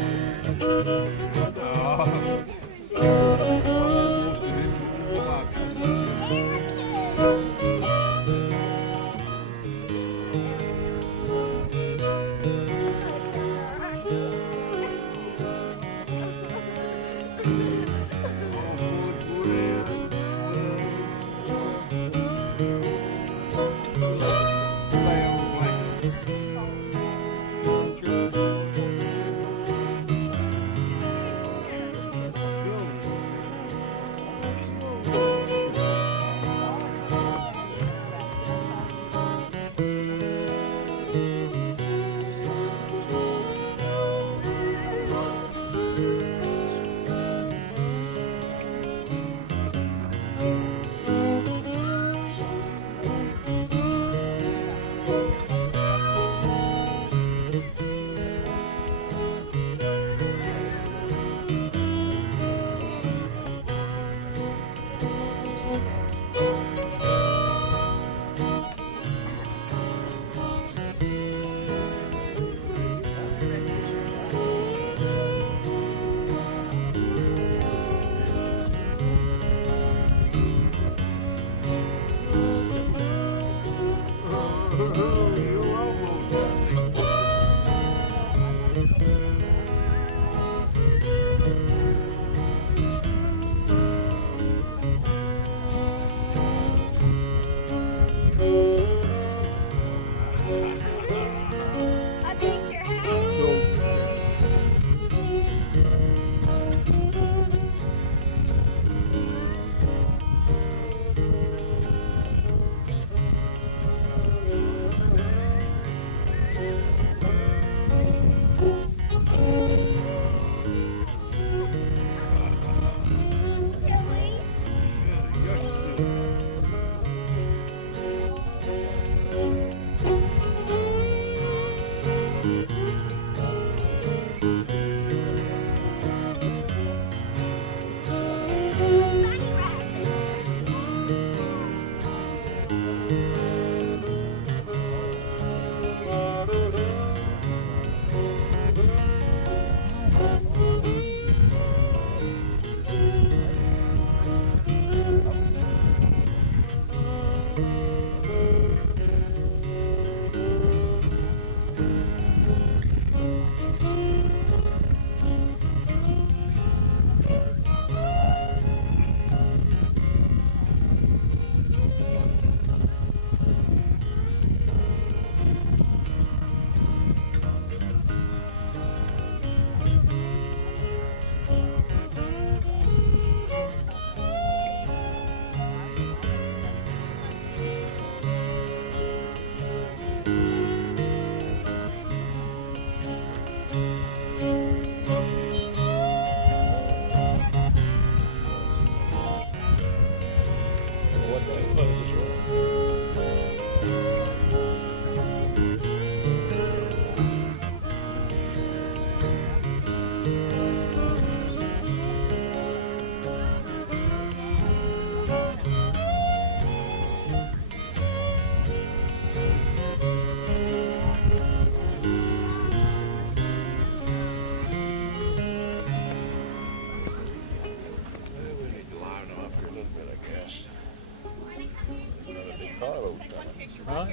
carloads coming. Huh?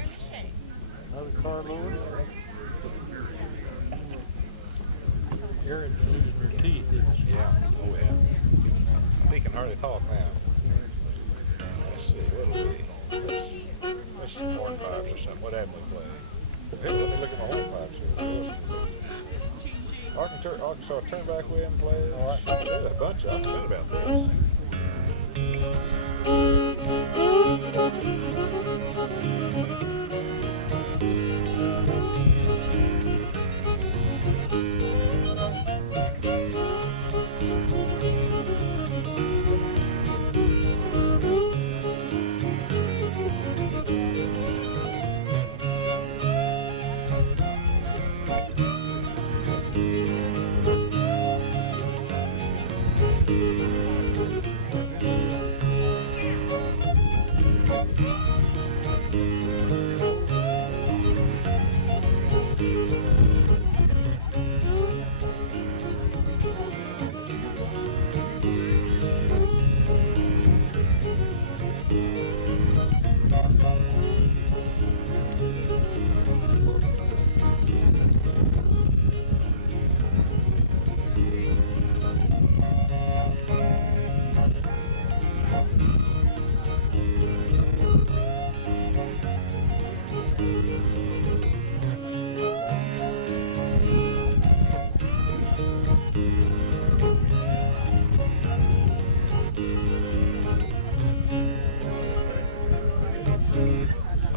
Another carload? Erin's losing her teeth, isn't she? Yeah. Oh yeah. He can hardly talk now. Let's see. What'll we? Let's some hornpipes or something. What haven't we played? Hey, let me look at my hornpipes here. Arkansas Turnback we haven't played. Oh, there's a bunch. I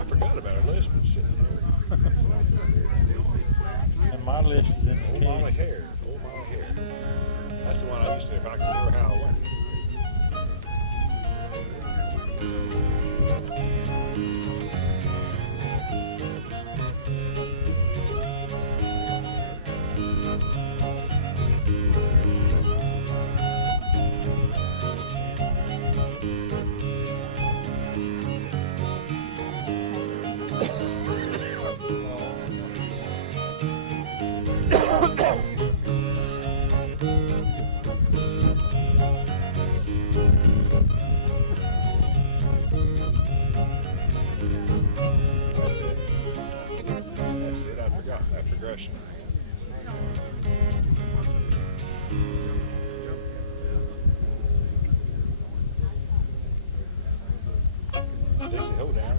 forgot about this. And my list is in the Old Molly Hare. Old Molly Hare. That's the one I used to, if I can remember how it went. Progression. Dixie Ho down.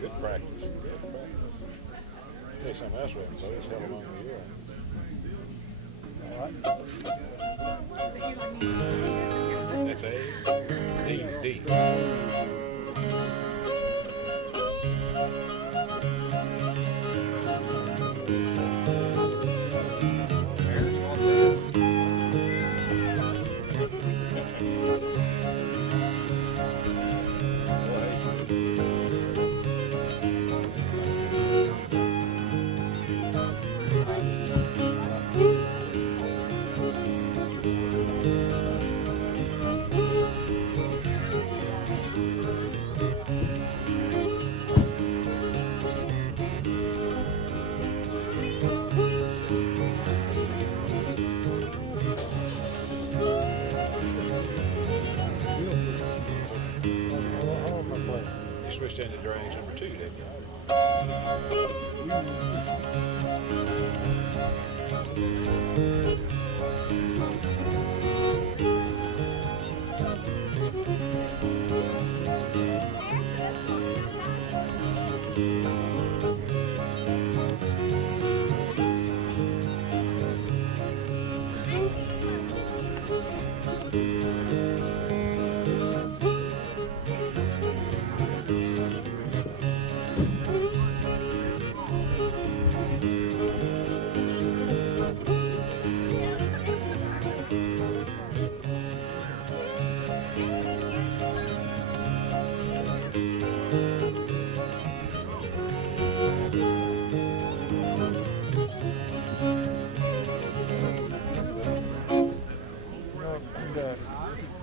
Good practice. Tell you something else we haven't played. It's hell along the year. That's A, D, D. range number 2, didn't you?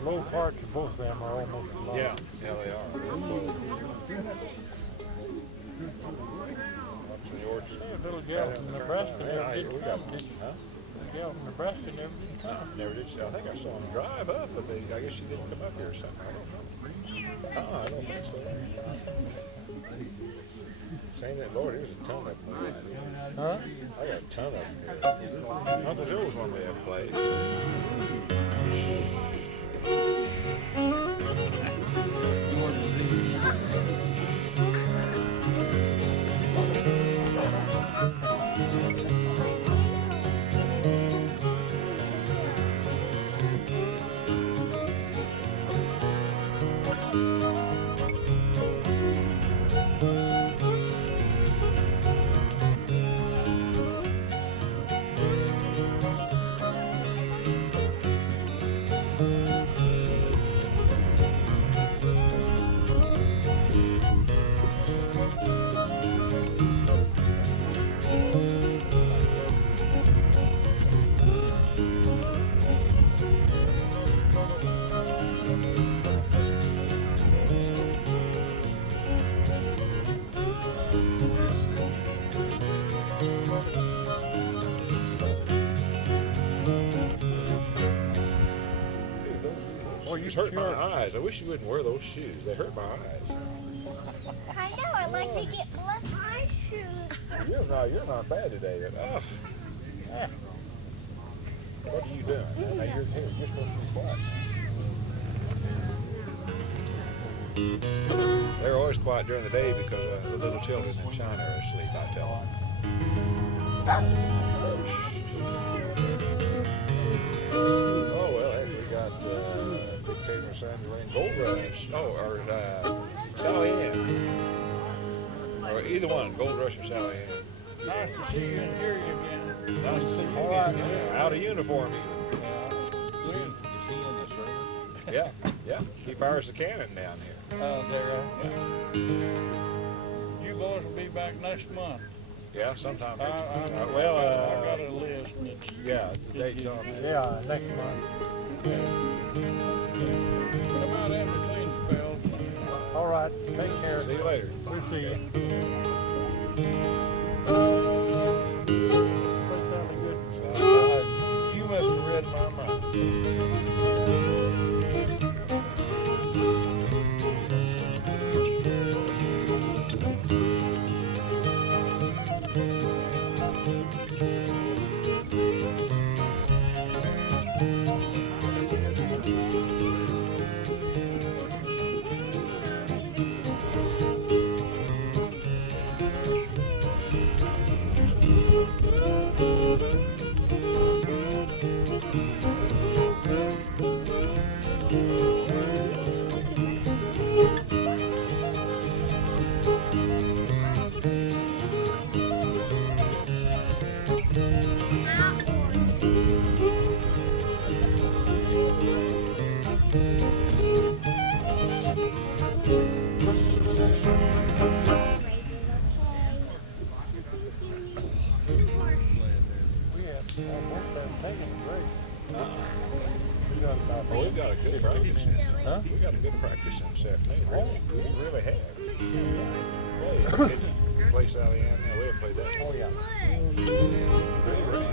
Low parts of both of them are almost alike. Yeah, they are. Little gal from Nebraska never Yeah, did we come, got, did she? huh? Little gal from Nebraska never did come. Never did. I think I saw them drive up, but I guess she didn't come up here or something. I don't know. Oh, I don't think so. Saying that, Lord, there's a ton of them. Huh? I got a ton of them here. Uncle Joe was one we had played. Hurt my eyes. I wish you wouldn't wear those shoes. They hurt my eyes. I know. I like to get blessed eye shoes. You're not bad today. But, what are you doing? Now you're here. You're supposed to be quiet. They're always quiet during the day because the little children in China are asleep. I tell them. Oh well, hey, we got. Dictator Sandy Lane, Gold Rush, or Sally Ann. Or either one, Gold Rush or Sally Ann. Nice to see you and hear you again. Nice to see you again. Yeah. Out of uniform even. Yeah. He fires the cannon down here. Yeah. You boys will be back next month. Yeah, sometime. I got a list. And it's, the date's on there. Yeah, next month. Come out and clean spells. All right, take care. See you later. We'll see you. You must have read my mind. We've got a good practice. Huh? We got a good practice in this afternoon. We really have. Yeah, you play Sally Ann now. We haven't played that. Oh yeah. Really.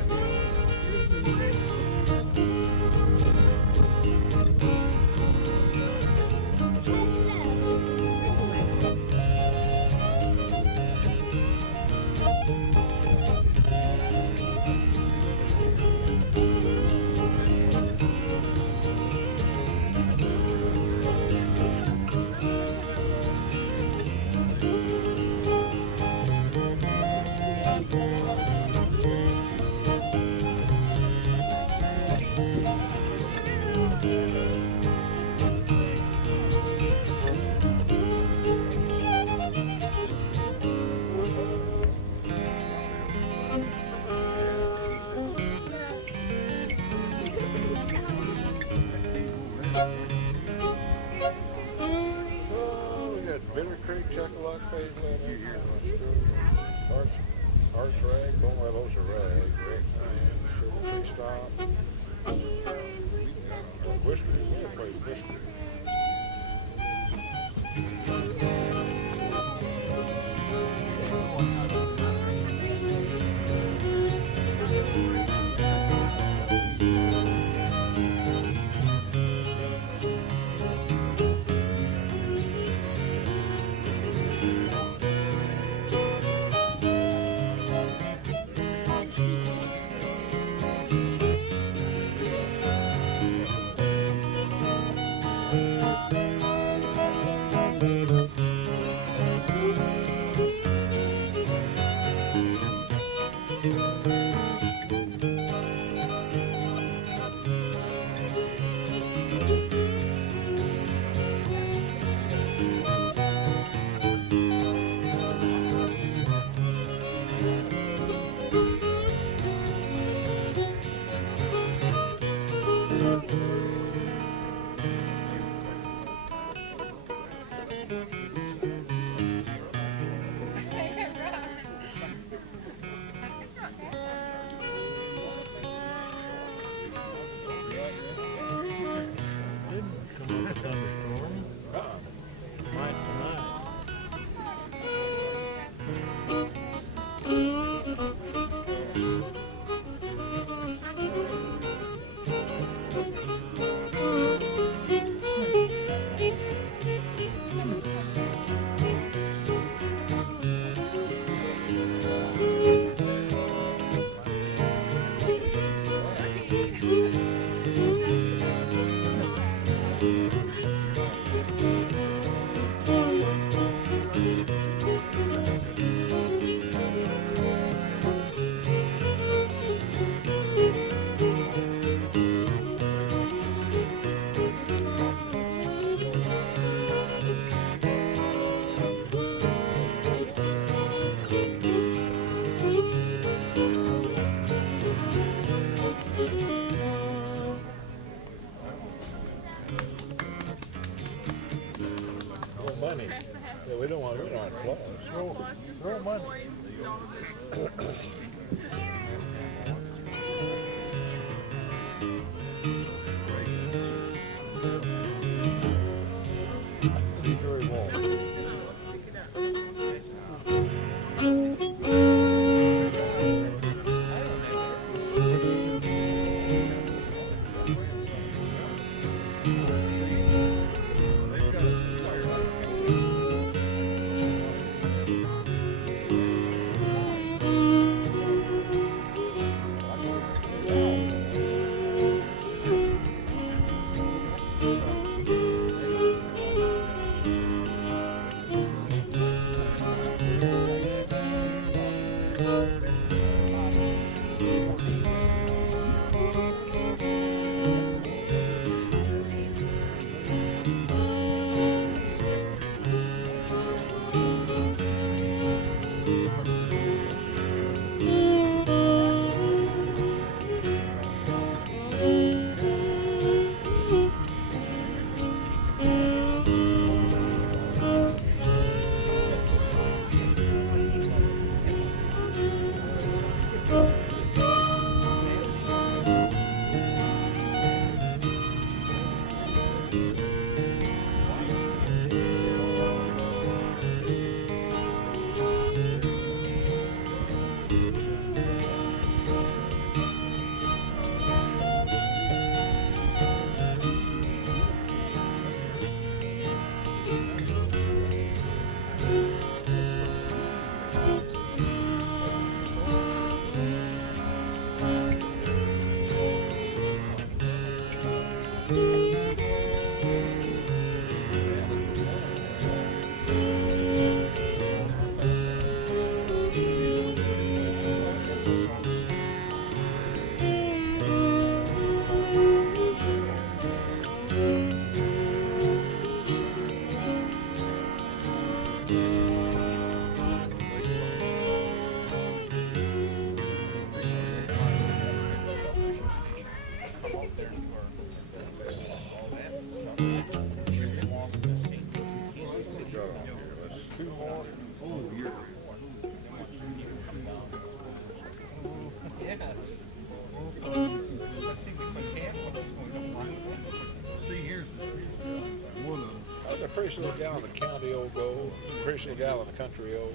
Pretty little gal in the county old gold, pretty little gal in the country old.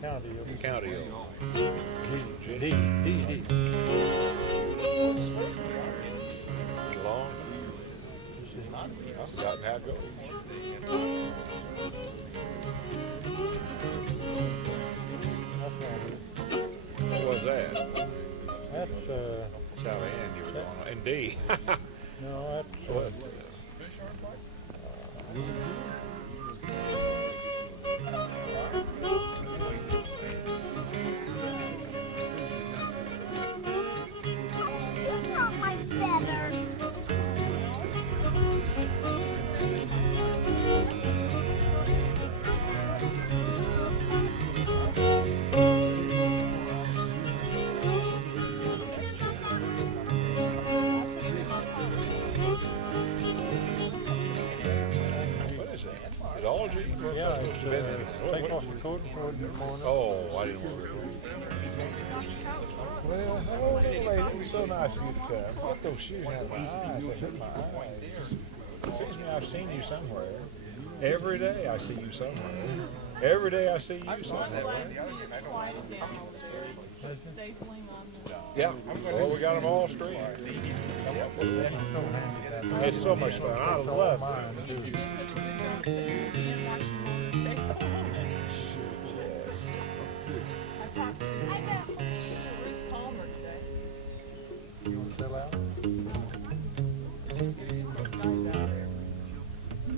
County old. D. Long. I've forgotten how it goes. What was that? That's South End you were going on. And D. No, that's what? yeah, take off the coat for it in the morning. Oh, I didn't want to read. Well, hello, lady. It's so nice of you to come. What those shoes have my eyes? They hit my eyes. It seems to me I've seen you somewhere. Every day I see you somewhere. Every day I see you somewhere. Yeah. Well, we got them all straight. It's so much fun. I love it. You want to fill out?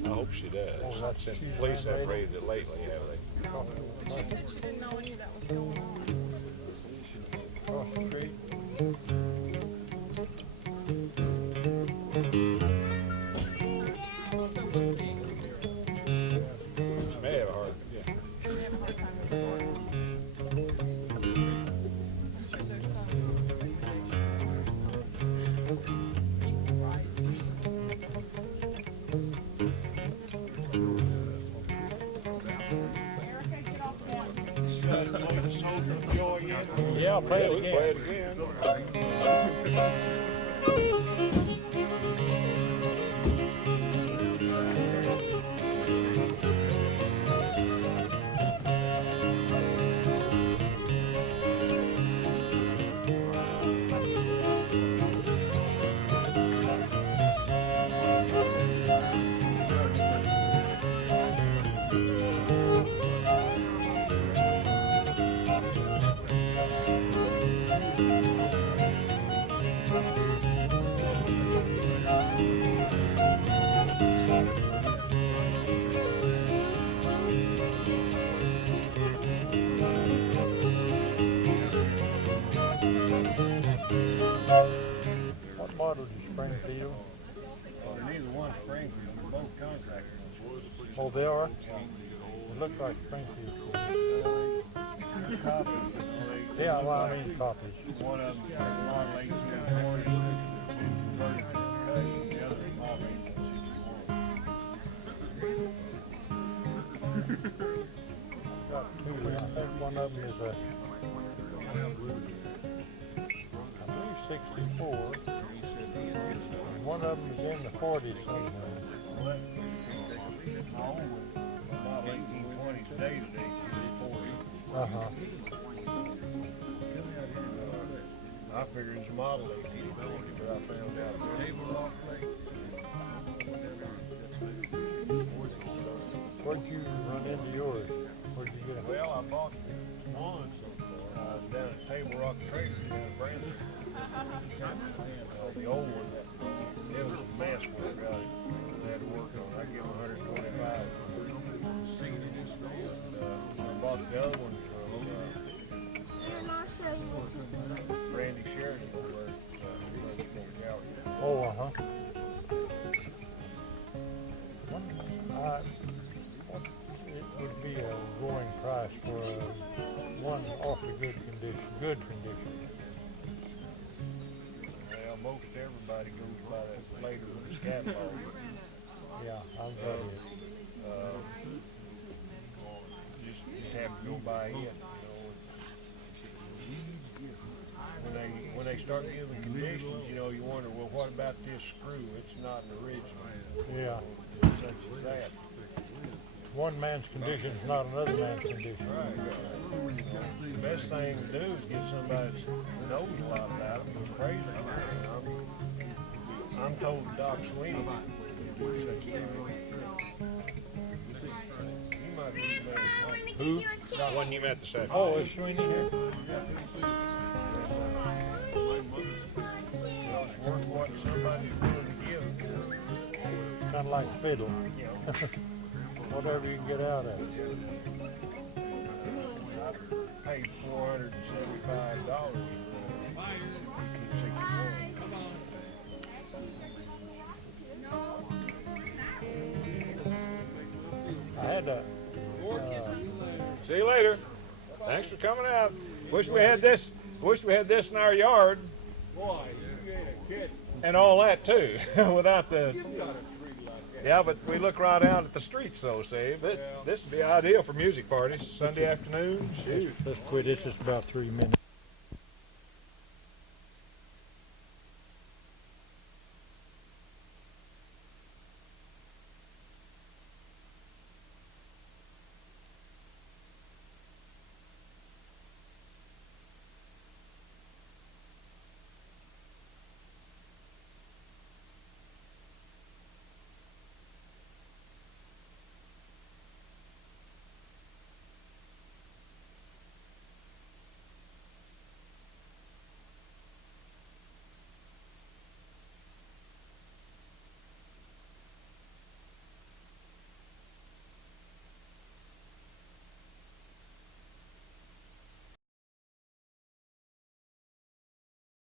I hope she does. Since the police have raided it lately, have they? She said she didn't know any of that was going on. Across the street. So we'll see. She may have a hard, yeah. She may have a hard time with the board. Yeah, I'll play it we can again. play it again. What model is your Springfield? Well, neither one Springfield, they're both contractors. Oh, they are? It looks like Springfield. Yeah, well, I mean copies. One of them's got a lot of 1840s and converted to cut, the other is all 1861. Got two. I think one of them is a, I believe 64. And one of them is in the 40s somewhere. My old one, about 1820 today, 40. Uh-huh. I figured it's a model 1840, but I found out Where'd you run into yours? Where'd you get it? well, I bought one down at Table Rock Trader down in Brandon. And the old one, it was a mess when I got it. I had to work on it. I give them 125. I bought the other one from Randy Sheridan over at Galbraith. Oh, uh-huh. What it would be a going price for one awfully good condition, Well, most everybody goes by that later with the scaffold. Yeah, I'll bet it. Just have to go by it. When they start giving conditions, you wonder, well, what about this screw? It's not an original. Yeah. Such as that. One man's condition is not another man's condition. Right. The best thing to do is get somebody that knows a lot about them. It's crazy. I'm told Doc Sweeney to do such a thing. He might be the man. Who? The one you met this afternoon. Oh, is Sweeney here? It's worth what somebody's willing to give. Kind of like Fiddle. Whatever you can get out of it. I paid $475 I had a. See you later. Thanks for coming out. Wish we had this in our yard. Boy, you ain't a kid. And all that too, without the. Yeah, but we look right out at the streets though, see. This would be ideal for music parties, Sunday afternoons. Shoot. Let's quit. It's just about 3 minutes.